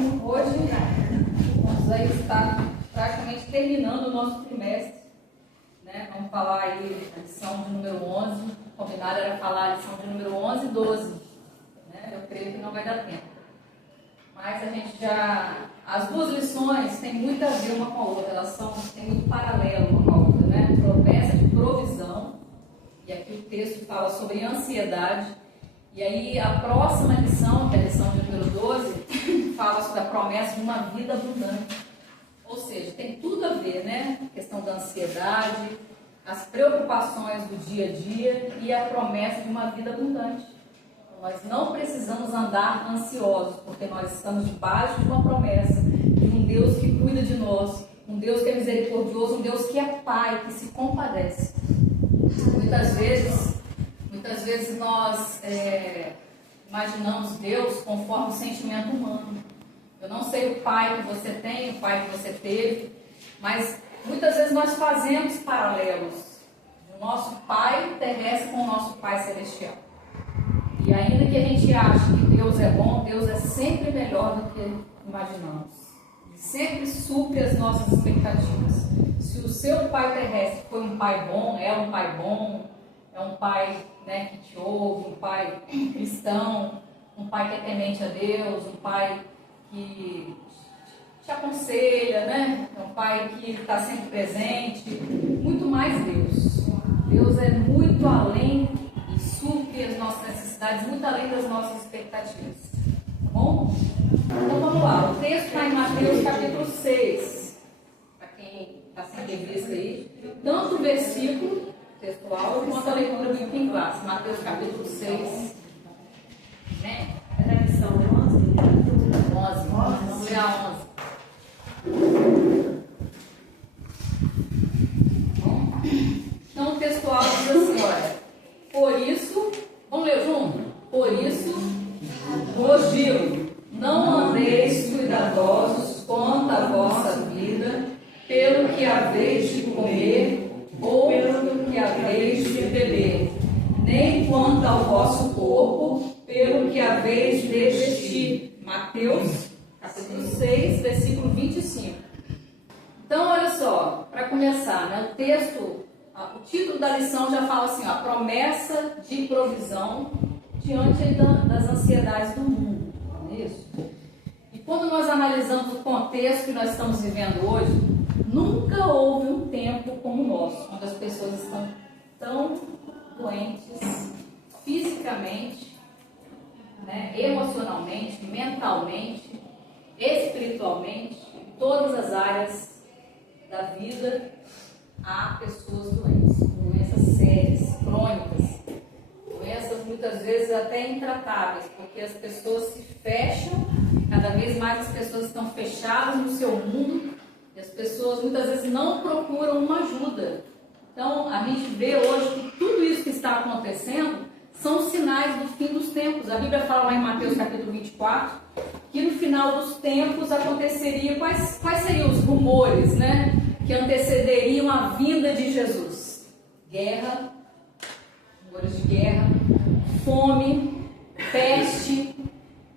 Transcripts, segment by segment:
Hoje vamos aí estar praticamente terminando o nosso trimestre, né? Vamos falar aí da lição de número 11. O combinado era falar a lição de número 11 e 12, né? Eu creio que não vai dar tempo. Mas a gente já... As duas lições têm muito a ver uma com a outra, elas têm muito paralelo uma com a outra, né? Promessa de provisão, e aqui o texto fala sobre ansiedade. E aí a próxima lição, que é a lição de número 12, fala sobre a promessa de uma vida abundante. Ou seja, tem tudo a ver, né? A questão da ansiedade, as preocupações do dia a dia e a promessa de uma vida abundante. Nós não precisamos andar ansiosos, porque nós estamos debaixo de uma promessa de um Deus que cuida de nós, um Deus que é misericordioso, um Deus que é Pai, que se compadece. Muitas vezes nós imaginamos Deus conforme o sentimento humano. Eu não sei o pai que você tem, o pai que você teve, mas muitas vezes nós fazemos paralelos do nosso pai terrestre com o nosso pai celestial. E ainda que a gente ache que Deus é bom, Deus é sempre melhor do que imaginamos. Sempre supre as nossas expectativas. Se o seu pai terrestre foi um pai bom, é um pai, né, que te ouve, um pai cristão, um pai que é temente a Deus, um pai que te aconselha, né? É um pai que está sempre presente. Muito mais Deus. Deus é muito além e supre as nossas necessidades, muito além das nossas expectativas. Tá bom? Então vamos lá. O texto está em Mateus capítulo 6. Para quem está sem revista aí. Tanto o versículo textual quanto a leitura bíblica em classe. Mateus capítulo 6. Né? Era a lição 11? 11. Vamos ler a 11. Bom, então o textual diz assim, olha. Por isso, vamos ler junto? Por isso, vos digo, não andeis cuidadosos quanto à vossa vida, pelo que haveis de comer, ou pelo que haveis de beber, nem quanto ao vosso corpo, pelo que haveis de vestir. Mateus, capítulo 6, versículo 25. Então, olha só, para começar, né, o texto, o título da lição já fala assim, ó, promessa de provisão diante das ansiedades do mundo. Não é isso? E quando nós analisamos o contexto que nós estamos vivendo hoje, nunca houve um tempo como o nosso, onde as pessoas estão tão doentes fisicamente, né, emocionalmente, mentalmente, espiritualmente, em todas as áreas da vida há pessoas doentes, doenças sérias, crônicas, doenças muitas vezes até intratáveis, porque as pessoas se fecham, cada vez mais as pessoas estão fechadas no seu mundo, e as pessoas muitas vezes não procuram uma ajuda. Então a gente vê hoje que tudo isso que está acontecendo são sinais do fim dos tempos. A Bíblia fala lá em Mateus capítulo 24, que no final dos tempos aconteceria, quais seriam os rumores, né, que antecederiam a vinda de Jesus? Guerra, rumores de guerra, fome, peste,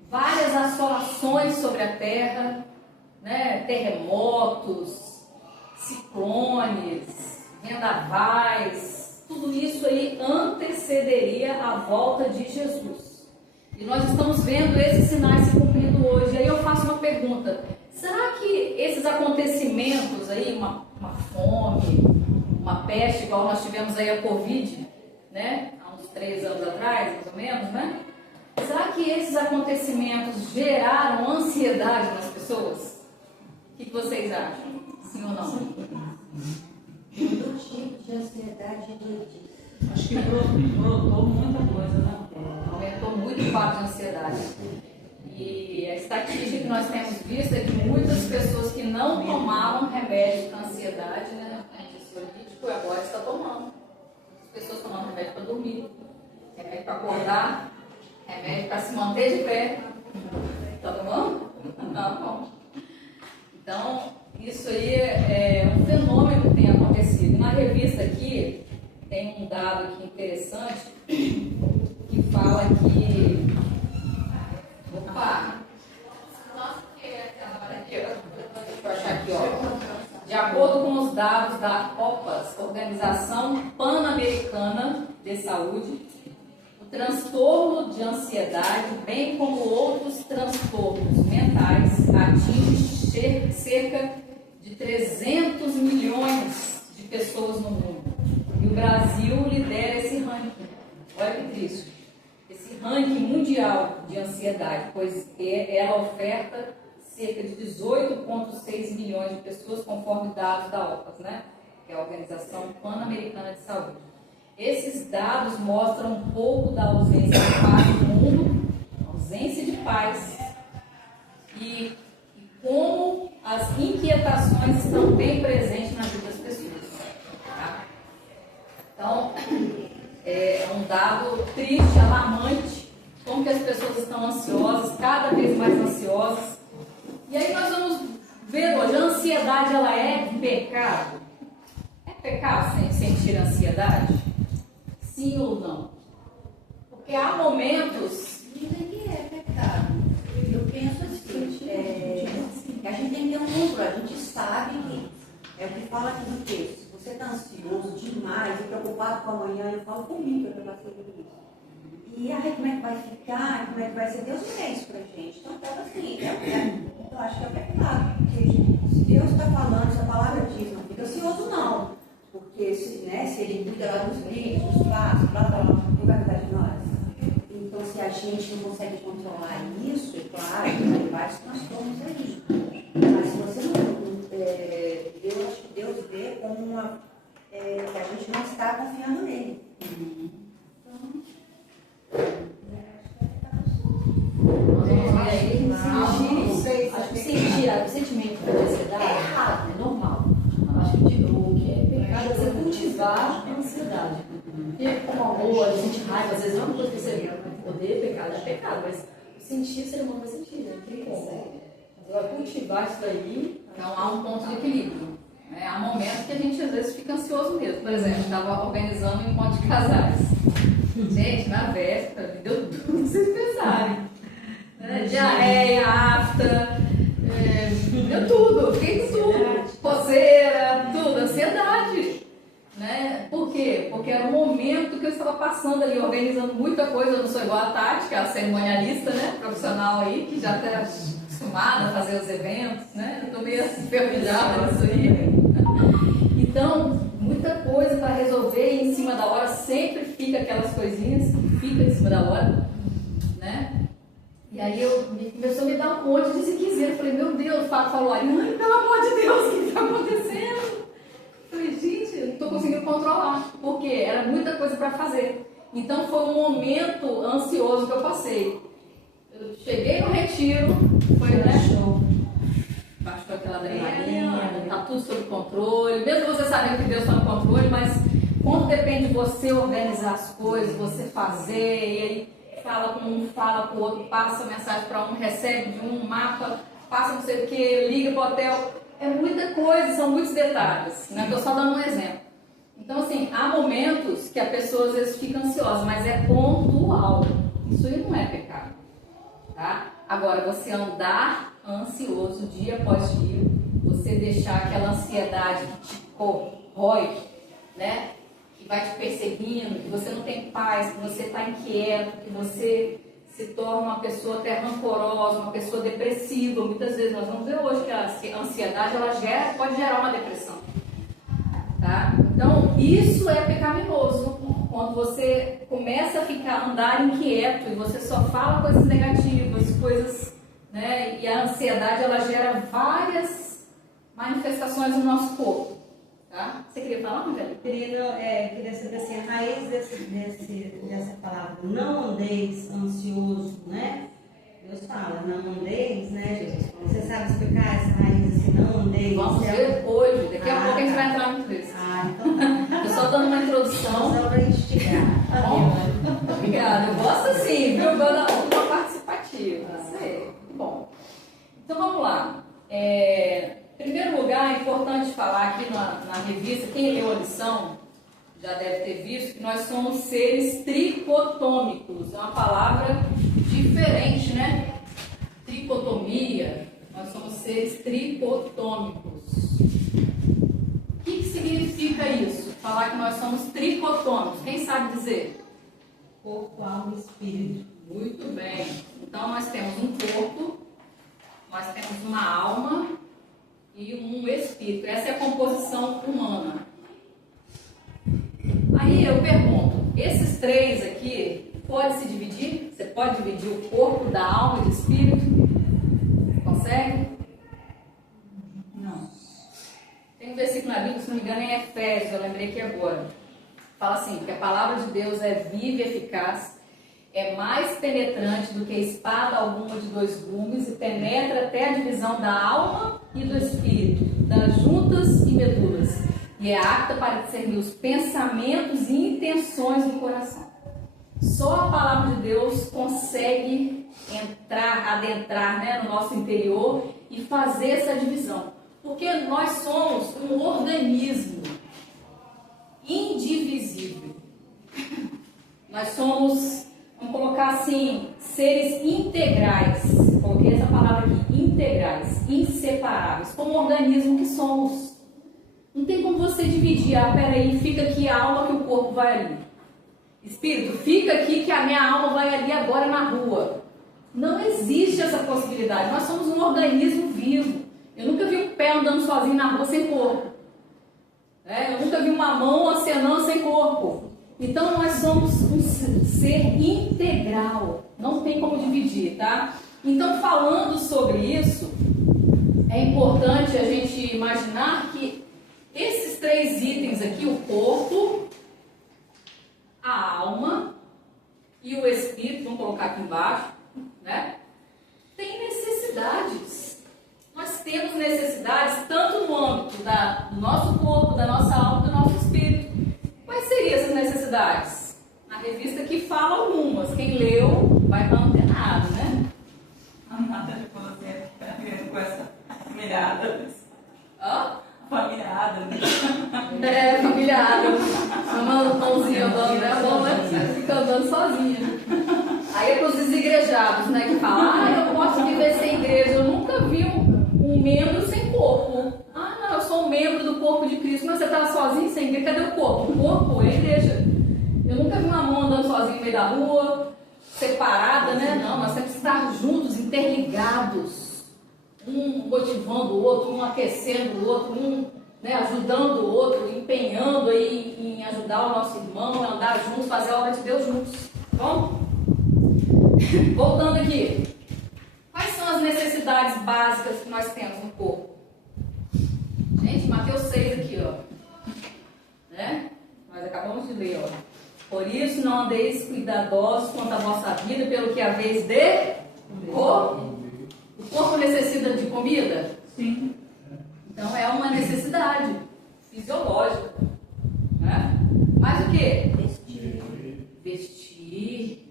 várias assolações sobre a terra, né, terremotos, ciclones, vendavais, tudo isso aí antecederia a volta de Jesus. E nós estamos vendo esses sinais se cumprindo hoje. Aí eu faço uma pergunta: será que esses acontecimentos aí, uma fome, uma peste, igual nós tivemos aí a Covid, né, há uns 3 anos atrás, mais ou menos, né? Será que esses acontecimentos geraram ansiedade nas pessoas? O que vocês acham? Sim ou não? Todo tipo de ansiedade e doidice. Acho que brotou muita coisa, né? Aumentou muito o quadro de ansiedade. E a estatística que nós temos visto é que muitas pessoas que não tomavam remédio para ansiedade, né, antissolítico, agora estão tomando. Muitas pessoas tomando remédio para dormir, remédio para acordar, remédio para se manter de pé. Está tomando? Não. Então, isso aí é um fenômeno que tem acontecido. Na revista aqui, tem um dado aqui interessante, que fala que... Opa! Nossa, porque acordo com os dados da OPAS, Organização Pan-Americana de Saúde, o transtorno de ansiedade, bem como outros transtornos mentais, atinge cerca de 300 milhões de pessoas no mundo. E o Brasil lidera esse ranking. Olha que triste. Esse ranking mundial de ansiedade, pois ela oferta cerca de 18,6 milhões de pessoas, conforme dados da OPAS, né? Que é a Organização Pan-Americana de Saúde. Esses dados mostram um pouco da ausência de paz no mundo, ausência de paz, e como as inquietações estão bem presentes na vida das pessoas. Tá? Então, é um dado triste, alarmante, como que as pessoas estão ansiosas, cada vez mais ansiosas. E aí nós vamos ver hoje, a ansiedade, ela é pecado? É pecado sentir ansiedade? Sim ou não? Porque há momentos... Isso aqui é pecado. Eu penso assim, que a gente tem que ter um número, a gente sabe que é o que fala aqui no texto. Se você está ansioso demais e preocupado com amanhã, eu falo comigo, eu passei por isso. E aí, como é que vai ficar? Como é que vai ser? Deus fez isso pra gente. Então, assim, eu acho que é pecado. Porque se Deus está falando, se a palavra diz, não fica ansioso, não. Porque se Ele cuida lá dos livros, dos passos, blá, blá, blá, Ele vai cuidar de nós. Então, se a gente não consegue controlar isso, é claro, tem vários transtornos aí. Mas se você não... eu acho que Deus vê como uma... que a gente não está confiando nele. O sentimento de ansiedade é normal. Eu acho que o que é pecado é você cultivar a ansiedade. Porque como amor, a gente sente raiva, às vezes não é uma coisa que você odeia pecado, é pecado, mas sentir o ser humano vai sentir, né? Não tem como. Agora, cultivar isso daí. Então há um ponto de equilíbrio. Né? Há momentos que a gente às vezes fica ansioso mesmo. Por exemplo, eu estava organizando um encontro de casais. Gente, na véspera, me deu tudo que vocês pensarem. Diarreia, afta, deu tudo, fiquei com tudo. Coceira, tudo, ansiedade. Né? Por quê? Porque era um momento que eu estava passando ali, organizando muita coisa. Eu não sou igual a Tati, que é a cerimonialista, né? Profissional aí, que já está acostumada a fazer os eventos, né? Eu estou meio enferrujada nisso aí. Então, muita coisa para resolver e em cima da hora sempre fica aquelas coisinhas que ficam em cima da hora, né? E aí começou a me dar um monte de ziquezeira. Eu falei, meu Deus, o Fábio falou aí, mãe, pelo amor de Deus, o que está acontecendo? Eu falei, gente, eu não estou conseguindo controlar, porque era muita coisa para fazer. Então foi um momento ansioso que eu passei. Eu cheguei no retiro, foi, né? Baixou aquela adrenalina, tá tudo sob controle, mesmo você sabendo que Deus está no controle, mas quando depende de você organizar as coisas, você fazer, e aí fala com um, fala com o outro, passa mensagem para um, recebe de um, mapa, passa não sei o que, liga para o hotel, é muita coisa, são muitos detalhes, né? Estou só dando um exemplo. Então assim, há momentos que a pessoa às vezes fica ansiosa, mas é pontual, isso aí não é pecado, tá? Agora, você andar ansioso dia após dia, você deixar aquela ansiedade que te corrói, né? Que vai te perseguindo, que você não tem paz, que você está inquieto, que você se torna uma pessoa até rancorosa, uma pessoa depressiva. Muitas vezes nós vamos ver hoje que a ansiedade ela pode gerar uma depressão. Tá? Então, isso é pecaminoso. Quando você começa a andar inquieto e você só fala coisas negativas, coisas, né? E a ansiedade ela gera várias manifestações no nosso corpo. Tá? Você queria falar, Margarida? Queria saber assim, a raiz dessa palavra, não andeis ansioso, né? Deus fala, não andeis, né, Jesus? Você sabe explicar essa raiz assim, não andeis? Vamos ver hoje, daqui a pouco a gente vai entrar no texto. Então eu só dando uma introdução. Só para instigar. Bom, obrigada, eu gosto assim, viu? Uma participativa, sei. Bom, então vamos lá. Em primeiro lugar, é importante falar aqui na revista, quem leu a lição já deve ter visto que nós somos seres tricotômicos. É uma palavra diferente, né? Tricotomia. Nós somos seres tricotômicos. significa isso? Falar que nós somos tricotômicos. Quem sabe dizer? Corpo, alma e espírito. Muito bem. Então nós temos um corpo, nós temos uma alma e um espírito. Essa é a composição humana. Aí eu pergunto, esses três aqui, pode se dividir? Você pode dividir o corpo da alma e do espírito? Consegue? Não. Tem um versículo na Bíblia, se não me engano, é em Efésios, eu lembrei aqui agora. Fala assim, que a palavra de Deus é viva e eficaz, é mais penetrante do que espada alguma de dois gumes e penetra até a divisão da alma e do espírito, das juntas e medulas, e é apta para discernir os pensamentos e intenções do coração. Só a palavra de Deus consegue adentrar, né, no nosso interior e fazer essa divisão. Porque nós somos um organismo indivisível. Nós somos, vamos colocar assim, seres integrais. Coloquei essa palavra aqui, integrais, inseparáveis, como organismo que somos. Não tem como você dividir, peraí, fica aqui a alma que o corpo vai ali. Espírito, fica aqui que a minha alma vai ali agora na rua. Não existe essa possibilidade. Nós somos um organismo vivo. Eu nunca vi um pé andando sozinho na rua sem corpo. Eu nunca vi uma mão acenando sem corpo. Então nós somos um ser integral. Não tem como dividir, tá? Então, falando sobre isso, é importante a gente imaginar que esses três itens aqui, o corpo, a alma e o espírito, vamos colocar aqui embaixo, né? Tem necessidades. Nós temos necessidades tanto no âmbito do nosso corpo, da nossa alma e do nosso espírito. Quais seriam essas necessidades? A revista aqui fala algumas. Quem leu vai estar antenado, né? A nada de você com essa mirada. Hã? Familiada. Familiada. Uma mãozinha andando, né? A mão, né? Fica andando sozinha. Aí é para os desigrejados, né? Que falam, eu posso viver sem igreja. Eu nunca vi um membro sem corpo. Não, eu sou um membro do corpo de Cristo. Mas você está sozinho sem igreja? Cadê o corpo? O corpo é a igreja. Eu nunca vi uma mão andando sozinha no meio da rua, separada, né? Não, nós temos que estar juntos, interligados. Um motivando o outro, um aquecendo o outro, um, né, ajudando o outro, empenhando aí em ajudar o nosso irmão, andar juntos, fazer a obra de Deus juntos. Bom? Voltando aqui. Quais são as necessidades básicas que nós temos no corpo? Gente, Mateus 6 aqui, ó. Né? Nós acabamos de ler, ó. Por isso não andeis cuidadosos quanto à vossa vida, pelo que haveis de corpo. O corpo necessita de comida? Sim. Então é uma necessidade fisiológica. Né? Mas o que? Vestir.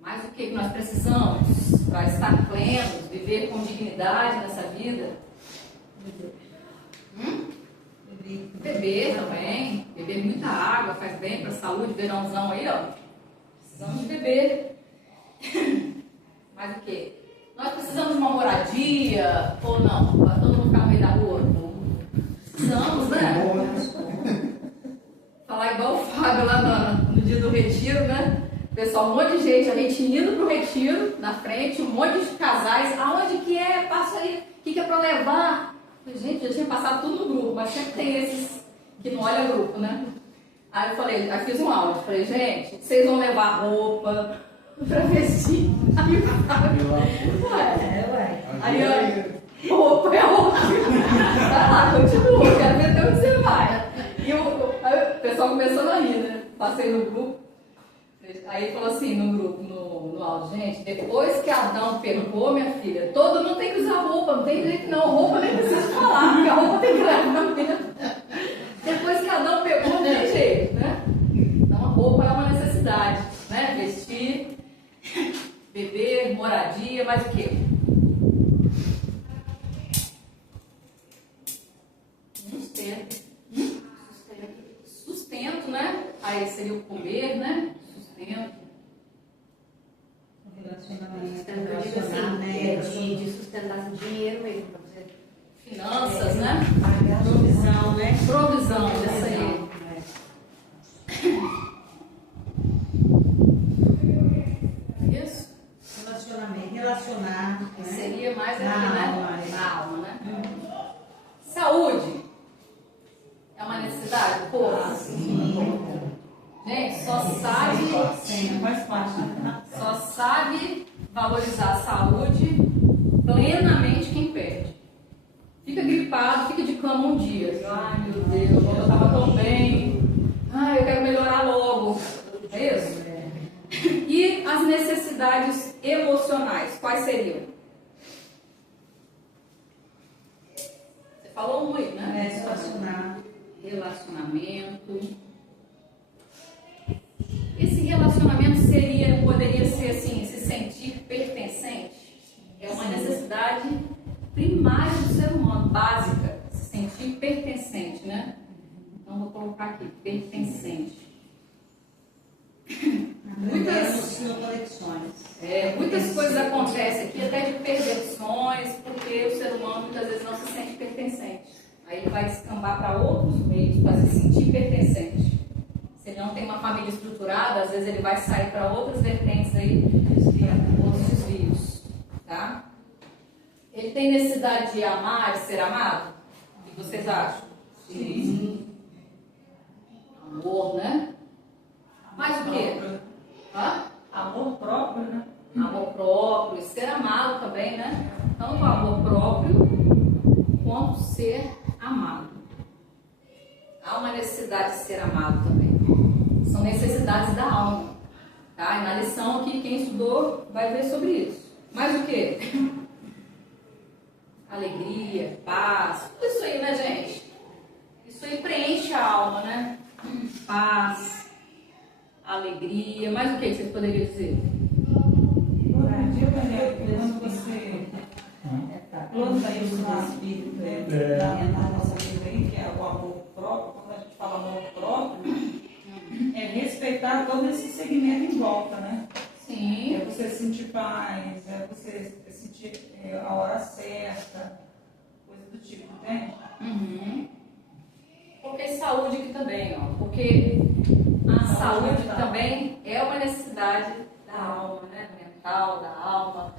Mas o que nós precisamos para estar plenos, viver com dignidade nessa vida? Beber também. Beber muita água faz bem para a saúde. Verãozão aí, ó. Precisamos de beber. Mas o que? Nós precisamos de uma moradia ou não? Para todo mundo ficar no meio da rua? Precisamos, né? Falar igual o Fábio lá no dia do retiro, né? Pessoal, um monte de gente, a gente indo pro retiro, na frente, um monte de casais. Aonde que é? Passa aí. O que é para levar? Gente, já tinha passado tudo no grupo, mas sempre tem esses que não olham grupo, né? Aí eu falei, aí fiz um áudio. Falei, gente, vocês vão levar roupa pra vestir. Aí o Fábio, ué. Aí, ó, roupa é roupa. Vai lá, continua, quero ver até onde você vai. E aí o pessoal começou a rir, né? Passei no grupo. Aí ele falou assim no grupo, no áudio, gente, depois que Adão pecou, minha filha, todo mundo tem que usar roupa, não tem jeito não, roupa nem precisa falar, porque a roupa tem que levar. Depois que Adão pecou, não tem jeito, né? Então a roupa é uma necessidade, né? Vestir, beber, moradia, mais o quê? Sustento, né? Aí seria o comer, né? Relacionamento, Eu digo assim, de sustentar dinheiro mesmo, para você finanças, né? Provisão, né? Provisão, isso aí. Isso? Relacionamento, relacionar. Né? Seria mais aqui, Na né? alma. Na alma, né? Saúde. É uma necessidade? Pô, gente, Faz parte. só sabe valorizar a saúde plenamente quem perde. Fica gripado, fica de cama um dia. Ai, meu Deus, eu estava tão bem. Ai, eu quero melhorar logo. É isso? E as necessidades emocionais, quais seriam? Você falou muito, né? Relacionar. Relacionamento. Esse relacionamento poderia ser assim, se sentir pertencente. É uma necessidade primária do ser humano, básica, se sentir pertencente, né? Então vou colocar aqui, pertencente. Muitas coisas acontecem aqui, até de perversões, porque o ser humano muitas vezes não se sente pertencente. Aí ele vai descambar para outros meios para se sentir pertencente. Se ele não tem uma família estruturada, às vezes ele vai sair para outras vertentes aí, outros desvios, tá? Ele tem necessidade de amar, de ser amado? O que vocês acham? Sim. Amor, né? Mais o quê? Hã? Amor próprio, né? Amor próprio e ser amado também, né? Tanto amor próprio quanto ser amado. Há uma necessidade de ser amado também. São necessidades da alma. Tá? E na lição aqui, quem estudou vai ver sobre isso. Mais o quê? Alegria, paz, tudo isso aí, né, gente? Isso aí preenche a alma, né? Paz, alegria, mais o que vocês poderiam dizer? Quando você planta isso no espírito, na nossa vida aí, que é o amor próprio, quando a gente fala amor próprio, é respeitar todo esse segmento em volta, né? Sim. É você sentir paz, é você sentir a hora certa, coisa do tipo, entende? Uhum. Porque saúde aqui também, ó. Porque a saúde também é uma necessidade da alma, né? Mental, da alma.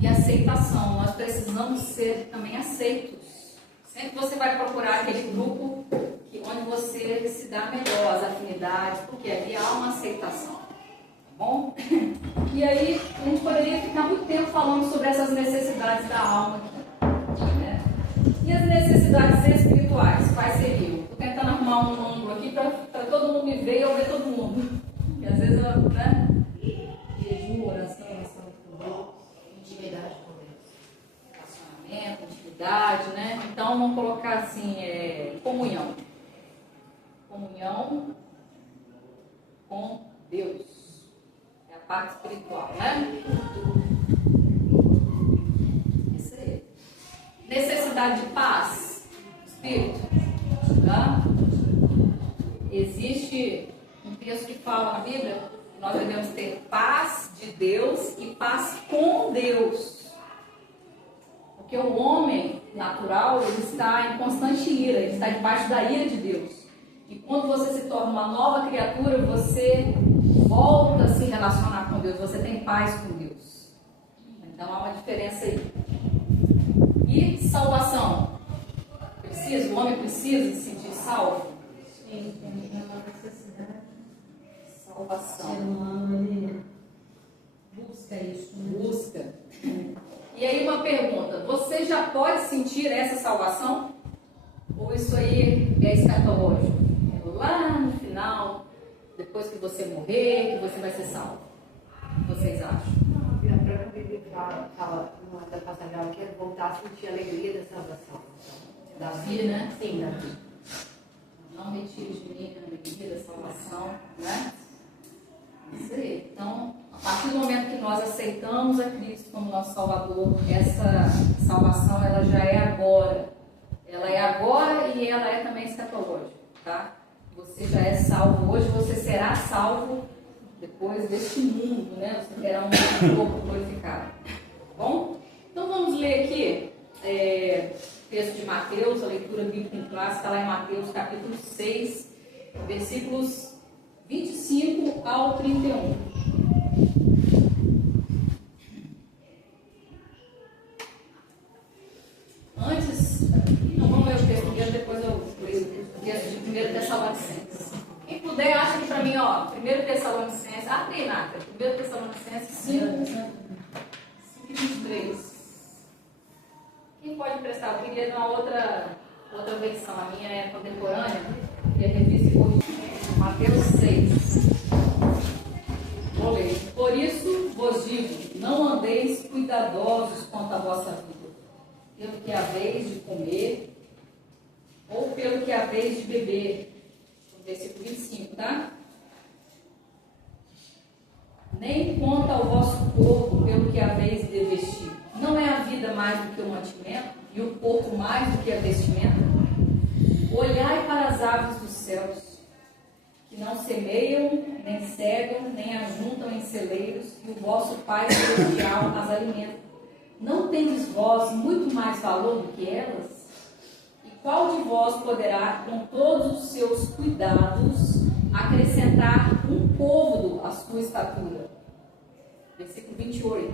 E aceitação. Nós precisamos ser também aceitos. Sempre você vai procurar aquele grupo onde você se dá melhor, as afinidades, porque ali há uma aceitação. Tá bom? E aí, a gente poderia ficar muito tempo falando sobre essas necessidades da alma aqui, né? E as necessidades espirituais, quais seriam? Estou tentando arrumar um ângulo aqui para todo mundo me ver e eu ver todo mundo. E às vezes eu, né? Jejum, oração com Deus, intimidade com Deus. Relacionamento, intimidade, né? Então vamos colocar assim, comunhão. Comunhão com Deus. É a parte espiritual, né? Isso aí. Necessidade de paz, espírito, tá? Existe um texto que fala na Bíblia que nós devemos ter paz de Deus e paz com Deus. Porque o homem natural, ele está em constante ira, ele está debaixo da ira de Deus. E quando você se torna uma nova criatura, você volta a se relacionar com Deus, você tem paz com Deus. Então há uma diferença aí. E salvação. O homem precisa se sentir salvo? Sim, tem uma necessidade. O Salvação. ser humano, ele busca isso. Né? Busca. E aí uma pergunta, você já pode sentir essa salvação? Ou isso aí é escatológico? É lá no final, depois que você morrer, que você vai ser salvo? O que vocês acham? A própria Bíblia fala numa da passagem que é voltar a sentir a alegria da salvação. Davi, né? Sim, Davi. Não retire de mim a alegria da salvação, né? Isso aí. Então, a partir do momento que nós aceitamos a Cristo como nosso Salvador, essa salvação ela já é agora. Ela é agora e ela é também escatológica, tá? Você já é salvo hoje, você será salvo depois deste mundo, né? Você terá um corpo glorificado. Bom? Então vamos ler aqui texto de Mateus, a leitura bíblica clássica lá em Mateus capítulo 6, versículos 25 ao 31. Antes, não vamos ler o texto primeiro, depois eu leio o texto de 1 Tessalonicenses. Quem puder, acha que para mim, ó, 1 Tessalonicenses, Renata, 1 Tessalonicenses 5, 23. Quem pode prestar? Eu queria dar uma outra versão, a minha é contemporânea, e a revista e corrigida. Mateus 6. Vou ler. Por isso vos digo, não andeis cuidadosos quanto à vossa vida, pelo que haveis de comer, ou pelo que haveis de beber. Versículo 25, tá? Nem quanto ao vosso corpo, pelo que haveis de vestir. Não é a vida mais do que o mantimento, e o corpo mais do que a vestimenta? Olhai para as aves dos céus, que não semeiam, nem cegam, nem ajuntam em celeiros, e o vosso Pai Celestial as alimenta. Não tendes vós muito mais valor do que elas? E qual de vós poderá, com todos os seus cuidados, acrescentar um côvado à sua estatura? Versículo 28.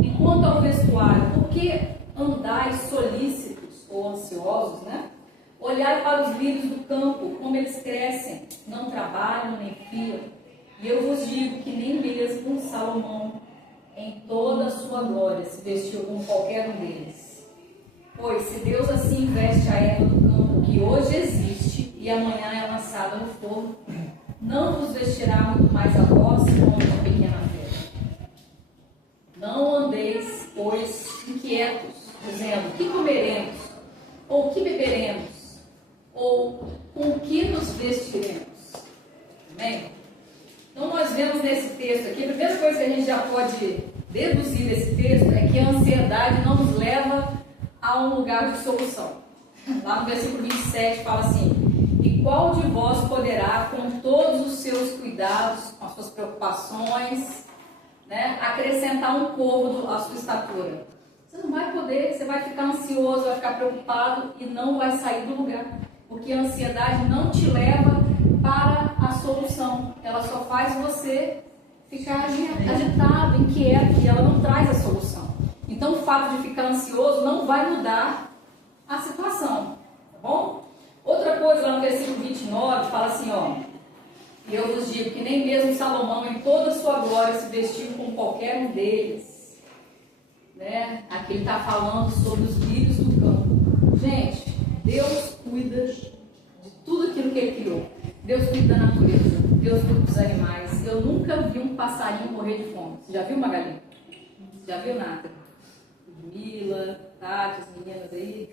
E quanto ao vestuário, por que andais solícitos ou ansiosos, né? Olhai para os lírios do campo, como eles crescem, não trabalham nem fiam. E eu vos digo que nem mesmo Salomão, em toda a sua glória, se vestiu como qualquer um deles. Pois se Deus assim veste a erva do campo, que hoje existe e amanhã é lançada no forno, não vos vestirá muito mais a vós, como uma pequena fé. Não andeis, pois, inquietos, dizendo, que comeremos? Ou que beberemos? Ou com que nos vestiremos? Amém? Então nós vemos nesse texto aqui, a primeira coisa que a gente já pode deduzir desse texto é que a ansiedade não nos leva a um lugar de solução. Lá no versículo 27 fala assim, e qual de vós poderá, com todos os seus cuidados, com as suas preocupações, né, acrescentar um côvado à sua estatura? Você não vai poder, você vai ficar ansioso, vai ficar preocupado e não vai sair do lugar. Porque a ansiedade não te leva para a solução. Ela só faz você ficar agitado, inquieto, e ela não traz a solução. Então o fato de ficar ansioso não vai mudar a situação, tá bom? Outra coisa, lá no versículo 29, fala assim, ó, e eu vos digo que nem mesmo Salomão em toda a sua glória se vestiu como qualquer um deles, né? Aqui ele está falando sobre os lírios do campo. Gente, Deus cuida de tudo aquilo que Ele criou. Deus cuida da natureza, Deus cuida dos animais. Eu nunca vi um passarinho morrer de fome. Você já viu uma galinha? Você já viu nada? Mila, Tati, as meninas aí.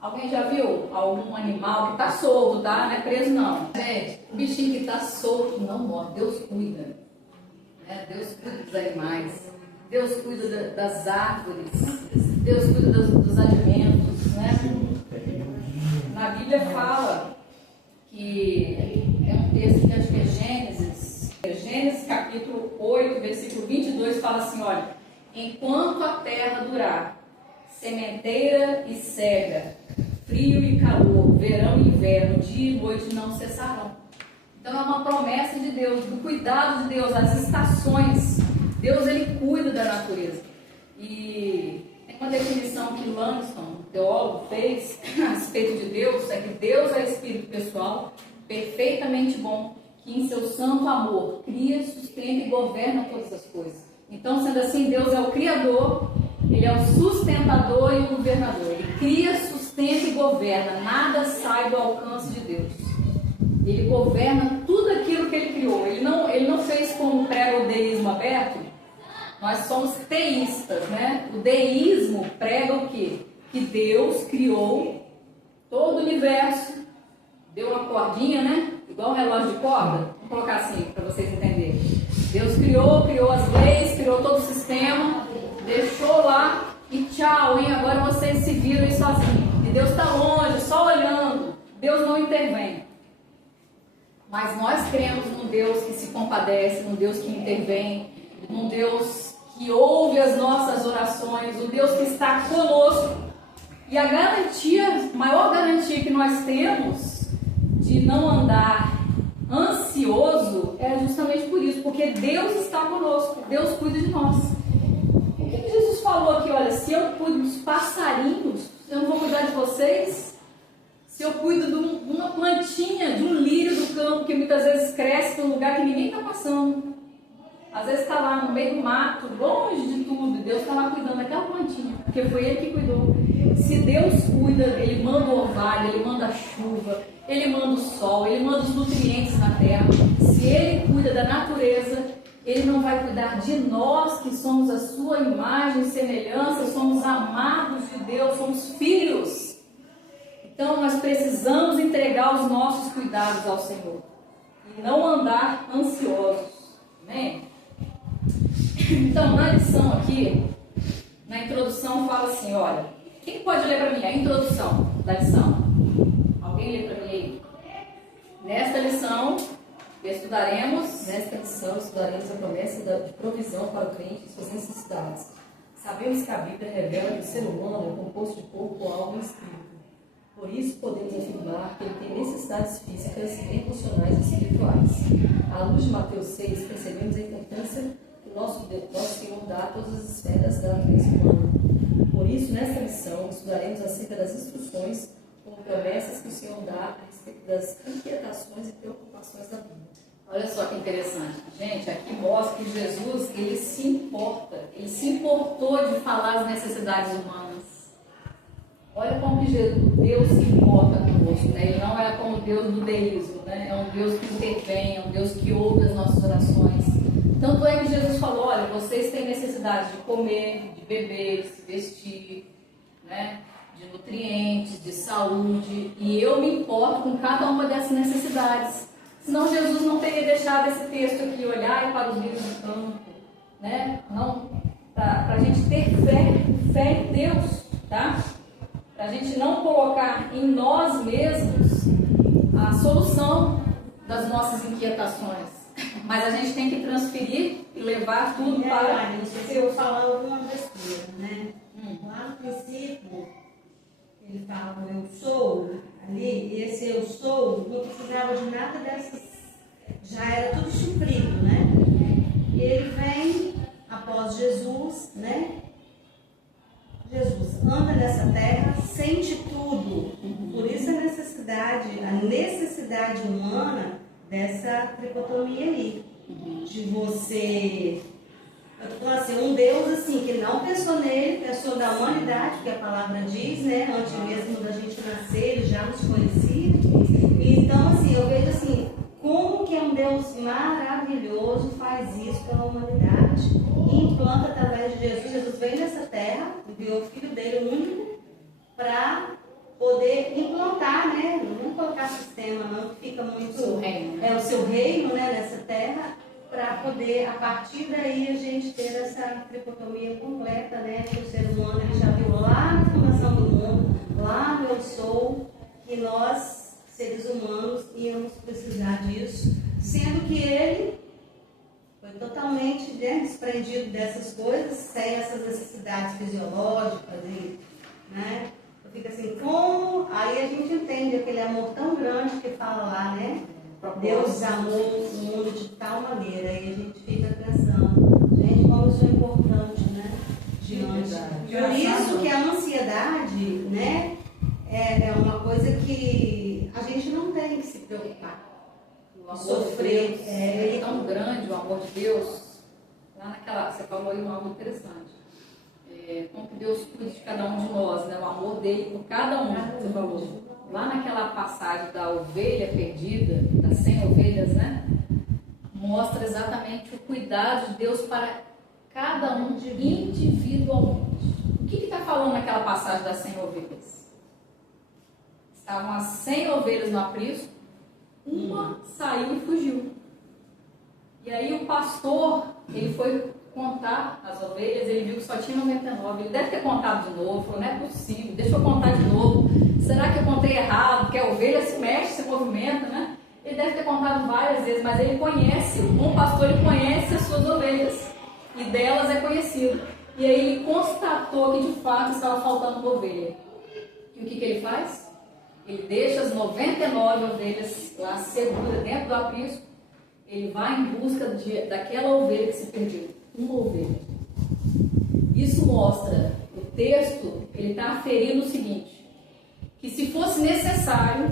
Alguém já viu algum animal que está solto, tá? Não é preso não. Gente, o bichinho que está solto não morre. Deus cuida. Né? Deus cuida dos animais. Deus cuida das árvores. Deus cuida dos alimentos, né? Na Bíblia fala que é um texto que acho que é Gênesis. Gênesis capítulo 8, versículo 22 fala assim, olha, enquanto a terra durar, sementeira e cega, frio e calor, verão e inverno, dia e noite não cessarão. Então é uma promessa de Deus, do cuidado de Deus, as estações. Deus, Ele cuida da natureza. E tem uma definição que Langston, teólogo, fez a respeito de Deus, é que Deus é espírito pessoal, perfeitamente bom, que em seu santo amor cria, sustenta e governa todas as coisas. Então, sendo assim, Deus é o Criador, Ele é o sustentador e o governador. Ele cria, sustenta e governa. Nada sai do alcance de Deus. Ele governa tudo aquilo que Ele criou. Ele não fez como prega o deísmo aberto. Nós somos teístas, né? O deísmo prega o quê? Que Deus criou todo o universo, deu uma cordinha, né? Igual um relógio de corda. Vou colocar assim para vocês entenderem. Deus criou as leis, criou todo o sistema, deixou lá e tchau, hein? Agora vocês se viram aí sozinhos. E Deus está longe, só olhando. Deus não intervém. Mas nós cremos num Deus que se compadece, num Deus que intervém, num Deus que ouve as nossas orações, um Deus que está conosco. E a garantia, a maior garantia que nós temos de não andar ansioso é justamente por isso, porque Deus está conosco, Deus cuida de nós. O que Jesus falou aqui? Olha, se eu cuido dos passarinhos, eu não vou cuidar de vocês? Se eu cuido de uma plantinha, de um lírio do campo que muitas vezes cresce num lugar que ninguém está passando, às vezes está lá no meio do mato, longe de tudo, Deus está lá cuidando daquela plantinha, porque foi Ele que cuidou. Se Deus cuida, Ele manda o orvalho, Ele manda a chuva, Ele manda o sol, Ele manda os nutrientes na terra. Se Ele cuida da natureza, Ele não vai cuidar de nós, que somos a sua imagem e semelhança, somos amados de Deus, somos filhos. Então nós precisamos entregar os nossos cuidados ao Senhor e não andar ansiosos. Amém? Então, na lição aqui, na introdução fala assim, olha, quem pode ler para mim a introdução da lição? Alguém lê para mim aí? Nesta lição estudaremos a promessa de provisão para o crente e suas necessidades. Sabemos que a Bíblia revela que o ser humano é composto de corpo, alma e espírito. Por isso podemos afirmar que ele tem necessidades físicas, emocionais e espirituais. À luz de Mateus 6, percebemos a importância que nosso Senhor dá a todas as esferas da natureza humana. Por isso, nesta lição, estudaremos acerca das instruções como promessas que o Senhor dá a respeito das inquietações e preocupações da vida. Olha só que interessante. Gente, aqui mostra que Jesus, ele se importou de falar as necessidades humanas. Olha como que Deus se importa conosco, né? Ele não é como o Deus do deísmo, né? É um Deus que intervém, é um Deus que ouve as nossas orações. Tanto é que Jesus falou, olha, vocês têm necessidade de comer, de beber, de se vestir, né? De nutrientes, de saúde, e eu me importo com cada uma dessas necessidades. Senão Jesus não teria deixado esse texto aqui, olhar para os livros do campo, né? Não, para a gente ter fé em Deus, tá? Para a gente não colocar em nós mesmos a solução das nossas inquietações, mas a gente tem que transferir e levar tudo para Não sei se eu vou falar alguma besteira, né? Lá no princípio, ele fala o eu sou, ali, e esse eu sou não precisava de nada dessas, já era tudo suprido, né? E ele vem após Jesus, né? Jesus anda nessa terra, sente tudo. Por isso a necessidade humana dessa tricotomia aí. De você, eu tô falando assim, um Deus assim, que não pensou nele, pensou na humanidade, que a palavra diz, né? Antes mesmo da gente nascer, ele já nos conhecia. Então, assim, eu vejo assim, como que um Deus maravilhoso faz isso pela humanidade e implanta através de Jesus. Jesus veio nessa terra, enviou o Filho dele único para poder implantar, né? Não colocar sistema, não, fica muito... O seu reino. É o seu reino, né, nessa terra, para poder, a partir daí, a gente ter essa tricotomia completa, né? Que o ser humano ele já viu lá na fundação do mundo, lá no Eu Sou, que nós, seres humanos, íamos precisar disso, sendo que ele foi totalmente, né, desprendido dessas coisas, sem essas necessidades fisiológicas, e, né? Eu fico assim, como? Aí a gente entende aquele amor tão grande que fala lá, né? Deus amou o mundo de tal maneira, e a gente fica pensando, gente, como isso é importante, né? Diante. Por isso que a ansiedade, né, é uma coisa que a gente não tem que se preocupar. O amor Sofrer. de Deus é tão grande, o amor de Deus. Lá naquela, você falou aí um amor interessante. Como que Deus cuida de cada um de nós, né? O amor dele por cada um, você falou. Lá naquela passagem da ovelha perdida, das 100 ovelhas, né? Mostra exatamente o cuidado de Deus para cada um individualmente. O que está falando naquela passagem das 100 ovelhas? Estavam as 100 ovelhas no aprisco, uma saiu e fugiu. E aí o pastor, ele foi contar as ovelhas, ele viu que só tinha 99. Ele deve ter contado de novo, falou, não é possível, deixa eu contar de novo. Será que eu contei errado? Porque a ovelha se mexe, se movimenta, né? Ele deve ter contado várias vezes, mas ele conhece, o bom pastor, ele conhece as suas ovelhas. E delas é conhecido. E aí ele constatou que de fato estava faltando uma ovelha. E o que ele faz? Ele deixa as 99 ovelhas lá seguras dentro do aprisco. Ele vai em busca daquela ovelha que se perdeu. Uma ovelha. Isso mostra, o texto, ele está aferindo o seguinte, que se fosse necessário,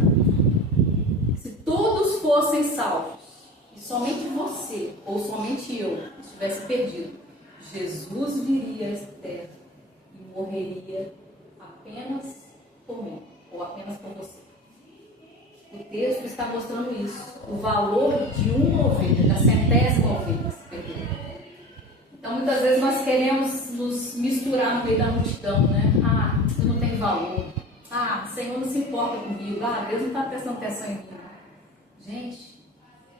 se todos fossem salvos, e somente você, ou somente eu, estivesse perdido, Jesus viria a essa terra e morreria apenas por mim, ou apenas por você. O texto está mostrando isso, o valor de uma ovelha, da 100ª ovelha que se perdeu. Então, muitas vezes nós queremos nos misturar no meio da multidão, né? Ah, eu não tenho valor. Ah, o Senhor não se importa comigo. Ah, Deus não está prestando atenção em mim. Gente,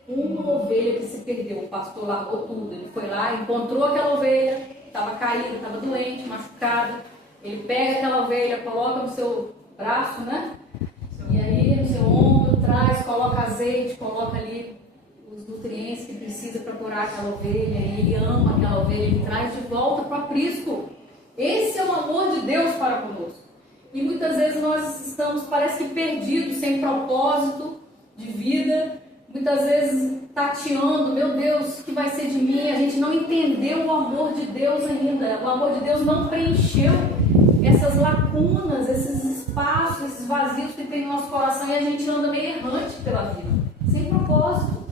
uma ovelha que se perdeu, o pastor largou tudo. Ele foi lá, encontrou aquela ovelha, estava caída, estava doente, machucada. Ele pega aquela ovelha, coloca no seu braço, né? E aí, no seu ombro, traz, coloca azeite, coloca ali os nutrientes que precisa para curar aquela ovelha, ele ama aquela ovelha, ele traz de volta para o aprisco. Esse é o amor de Deus para conosco. E muitas vezes nós estamos, parece que perdidos, sem propósito de vida, muitas vezes tateando, meu Deus, o que vai ser de mim? A gente não entendeu o amor de Deus ainda, o amor de Deus não preencheu essas lacunas, esses espaços, esses vazios que tem no nosso coração, e a gente anda meio errante pela vida, sem propósito.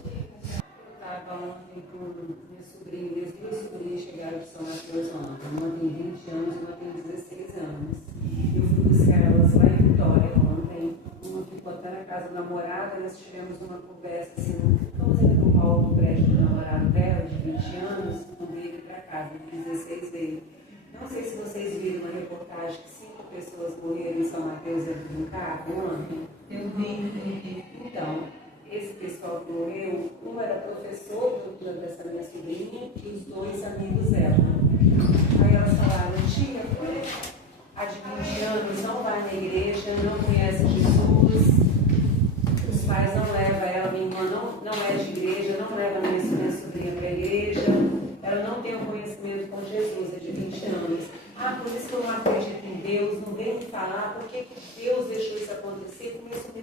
Estava ontem com minha sobrinha, minhas duas sobrinhas chegaram de São Mateus ontem. Uma tem 20 anos, uma tem 16 anos. Eu fui buscar elas lá em Vitória ontem. Uma ficou até na casa do namorado, e nós tivemos uma conversa assim, vamos ali no hall do prédio do namorado dela, de 20 anos, mandei ele para casa, de 16 dele. Não sei se vocês viram uma reportagem que 5 pessoas morreram em São Mateus dentro de um carro ontem. Eu vi. Então, esse pessoal que morreu, um era professor dessa minha sobrinha e os 2 amigos dela. Aí elas falaram, tia, a de 20 anos não vai na igreja, não conhece Jesus, os pais não levam ela, minha irmã não é de igreja, não leva minha sobrinha para a igreja, ela não tem um conhecimento com Jesus, é de 20 anos. Ah, por isso que eu não acredito em Deus, não vem me falar por que Deus deixou isso acontecer, começo a me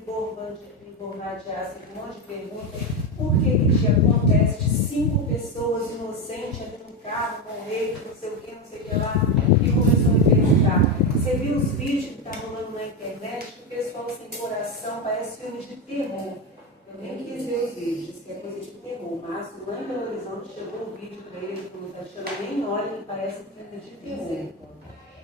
bombardear assim, um monte de perguntas. Por que acontece de 5 pessoas inocentes ali no carro, com ele, não sei o que lá, e começou a me perguntar. Você viu os vídeos que estão rolando na internet, que o pessoal sem coração parece filme de terror. Eu nem quis ver os vídeos, que é coisa de terror, mas lá em Belo Horizonte chegou um vídeo para ele, que não está achando nem olha, que parece filme de terror.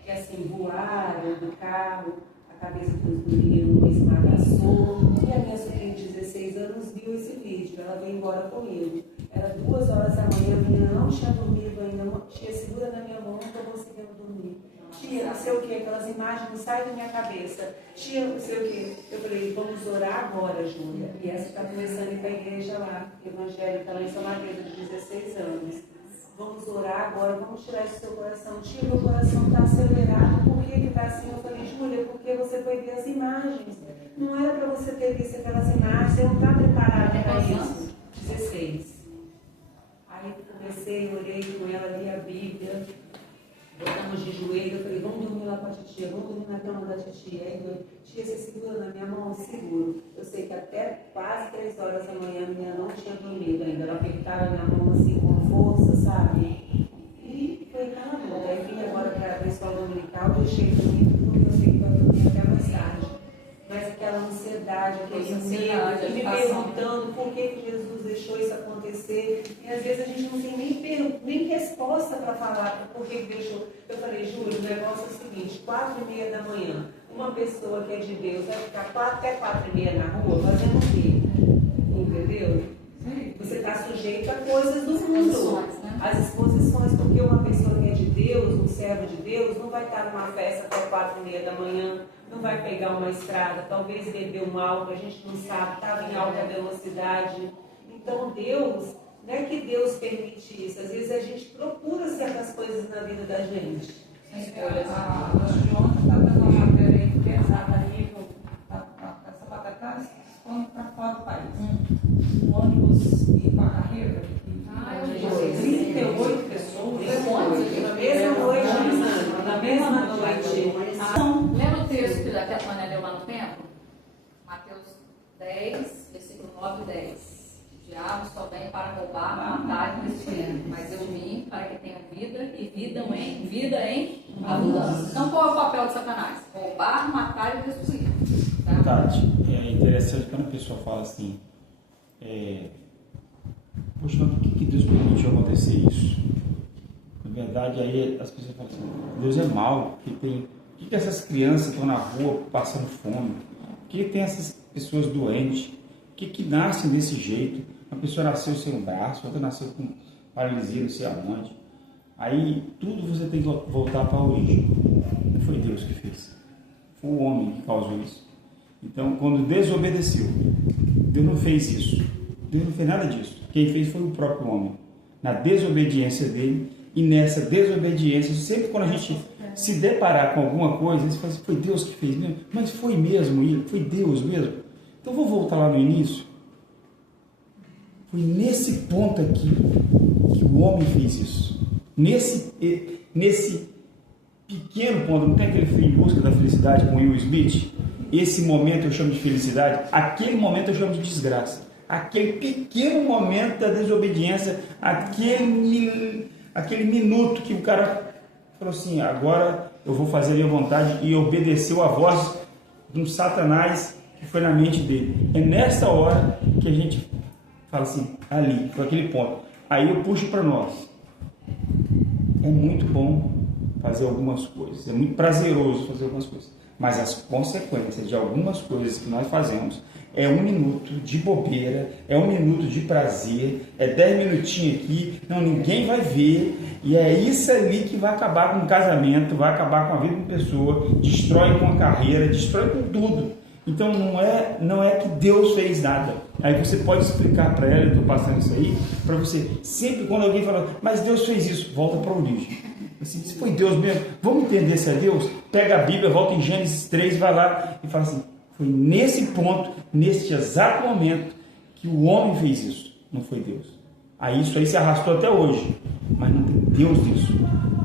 Que assim, voaram do carro, a cabeça dos meninos esmagaçou, e a minha sobrinha de 16 anos viu esse vídeo, ela veio embora comigo. Era 2 horas da manhã, a menina não tinha dormido ainda, tia, segura na minha mão, não estou conseguindo dormir. Tia, não sei o que, aquelas imagens não saem da minha cabeça. Tia, não sei o que. Eu falei, vamos orar agora, Júlia. E essa está começando a ir para a igreja lá, evangélica lá em São Mateus, de 16 anos. Vamos orar agora, vamos tirar isso do seu coração. Tia, meu coração está acelerado, por que está assim? Eu falei, Júlia, porque você foi ver as imagens. Não era para você ter visto aquelas imagens, você não está preparada para isso. 16. Aí comecei, orei com ela, li a Bíblia, botamos de joelho, eu falei, vamos dormir lá com a titia, vamos dormir na cama da titia. Aí, tia, você segura na minha mão? Seguro. Eu sei que até quase 3 horas da manhã a menina não tinha dormido ainda, ela apertava a minha mão assim com força, sabe? E foi calma. Aí vim agora para a escola dominical, deixei dormir, porque eu sei que vai dormir até mais tarde. Mas aquela ansiedade, aquele medo, me perguntando por que Jesus deixou isso acontecer. E às vezes a gente não tem nem resposta para falar por que deixou. Eu falei, Júlio, o negócio é o seguinte, 4h30 da manhã, uma pessoa que é de Deus vai ficar até 4h30 na rua fazendo o quê? Entendeu? Você está sujeito a coisas do mundo. As exposições, porque uma pessoa que é de Deus, um servo de Deus, não vai estar numa festa até 4h30 da manhã, não vai pegar uma estrada, talvez beber um álcool, a gente não sabe, estava em alta velocidade. Então Deus, não é que Deus permite isso, às vezes a gente procura certas coisas na vida da gente. A ontem está dando uma matéria aí pesada aí, essa batata quando para fora do país. O ônibus e para a carreira, 38 pessoas, Na mesma noite, Lembra o texto que a Mané Mateus 10, versículo 9 e 10. O diabo só vem para roubar, matar e destruir. Mas eu vim para que tenha vida e vida em abundância. Então qual é o papel de Satanás? Roubar, matar e destruir. Tá? Tati, é interessante quando a pessoa fala assim, poxa, por que Deus permitiu acontecer isso? Na verdade, aí as pessoas falam assim, Deus é mau, por que essas crianças estão na rua passando fome? Por que tem essas pessoas doentes? Por que nascem desse jeito? Uma pessoa nasceu sem um braço, outra nasceu com paralisia, não sei aonde. Aí tudo você tem que voltar para a origem. Não foi Deus que fez. Foi o homem que causou isso. Então, quando desobedeceu, Deus não fez isso. Deus não fez nada disso. Quem fez foi o próprio homem. Na desobediência dele, e nessa desobediência, sempre quando a gente se deparar com alguma coisa, você fala assim, foi Deus que fez mesmo? Mas foi mesmo, foi Deus mesmo. Então, vou voltar lá no início. Foi nesse ponto aqui que o homem fez isso. Nesse pequeno ponto, não tem aquele filme Em Busca da Felicidade com Will Smith? Esse momento eu chamo de felicidade, aquele momento eu chamo de desgraça. Aquele pequeno momento da desobediência, aquele minuto que o cara falou assim, agora eu vou fazer a minha vontade, e obedeceu a voz de um Satanás que foi na mente dele. É nessa hora que a gente fala assim, ali, foi aquele ponto. Aí eu puxo para nós. É muito bom fazer algumas coisas, é muito prazeroso fazer algumas coisas, mas as consequências de algumas coisas que nós fazemos é 1 minuto de bobeira, é 1 minuto de prazer, é 10 minutinhos aqui, não, ninguém vai ver, e é isso ali que vai acabar com o casamento, vai acabar com a vida de uma pessoa, destrói com a carreira, destrói com tudo. Então não é que Deus fez nada. Aí você pode explicar para ela, eu estou passando isso aí, para você, sempre quando alguém fala, mas Deus fez isso, volta para a origem. Assim, se foi Deus mesmo, vamos entender se é Deus? Pega a Bíblia, volta em Gênesis 3, vai lá e fala assim, foi nesse ponto, neste exato momento, que o homem fez isso, não foi Deus. Aí isso aí se arrastou até hoje, mas não tem Deus nisso.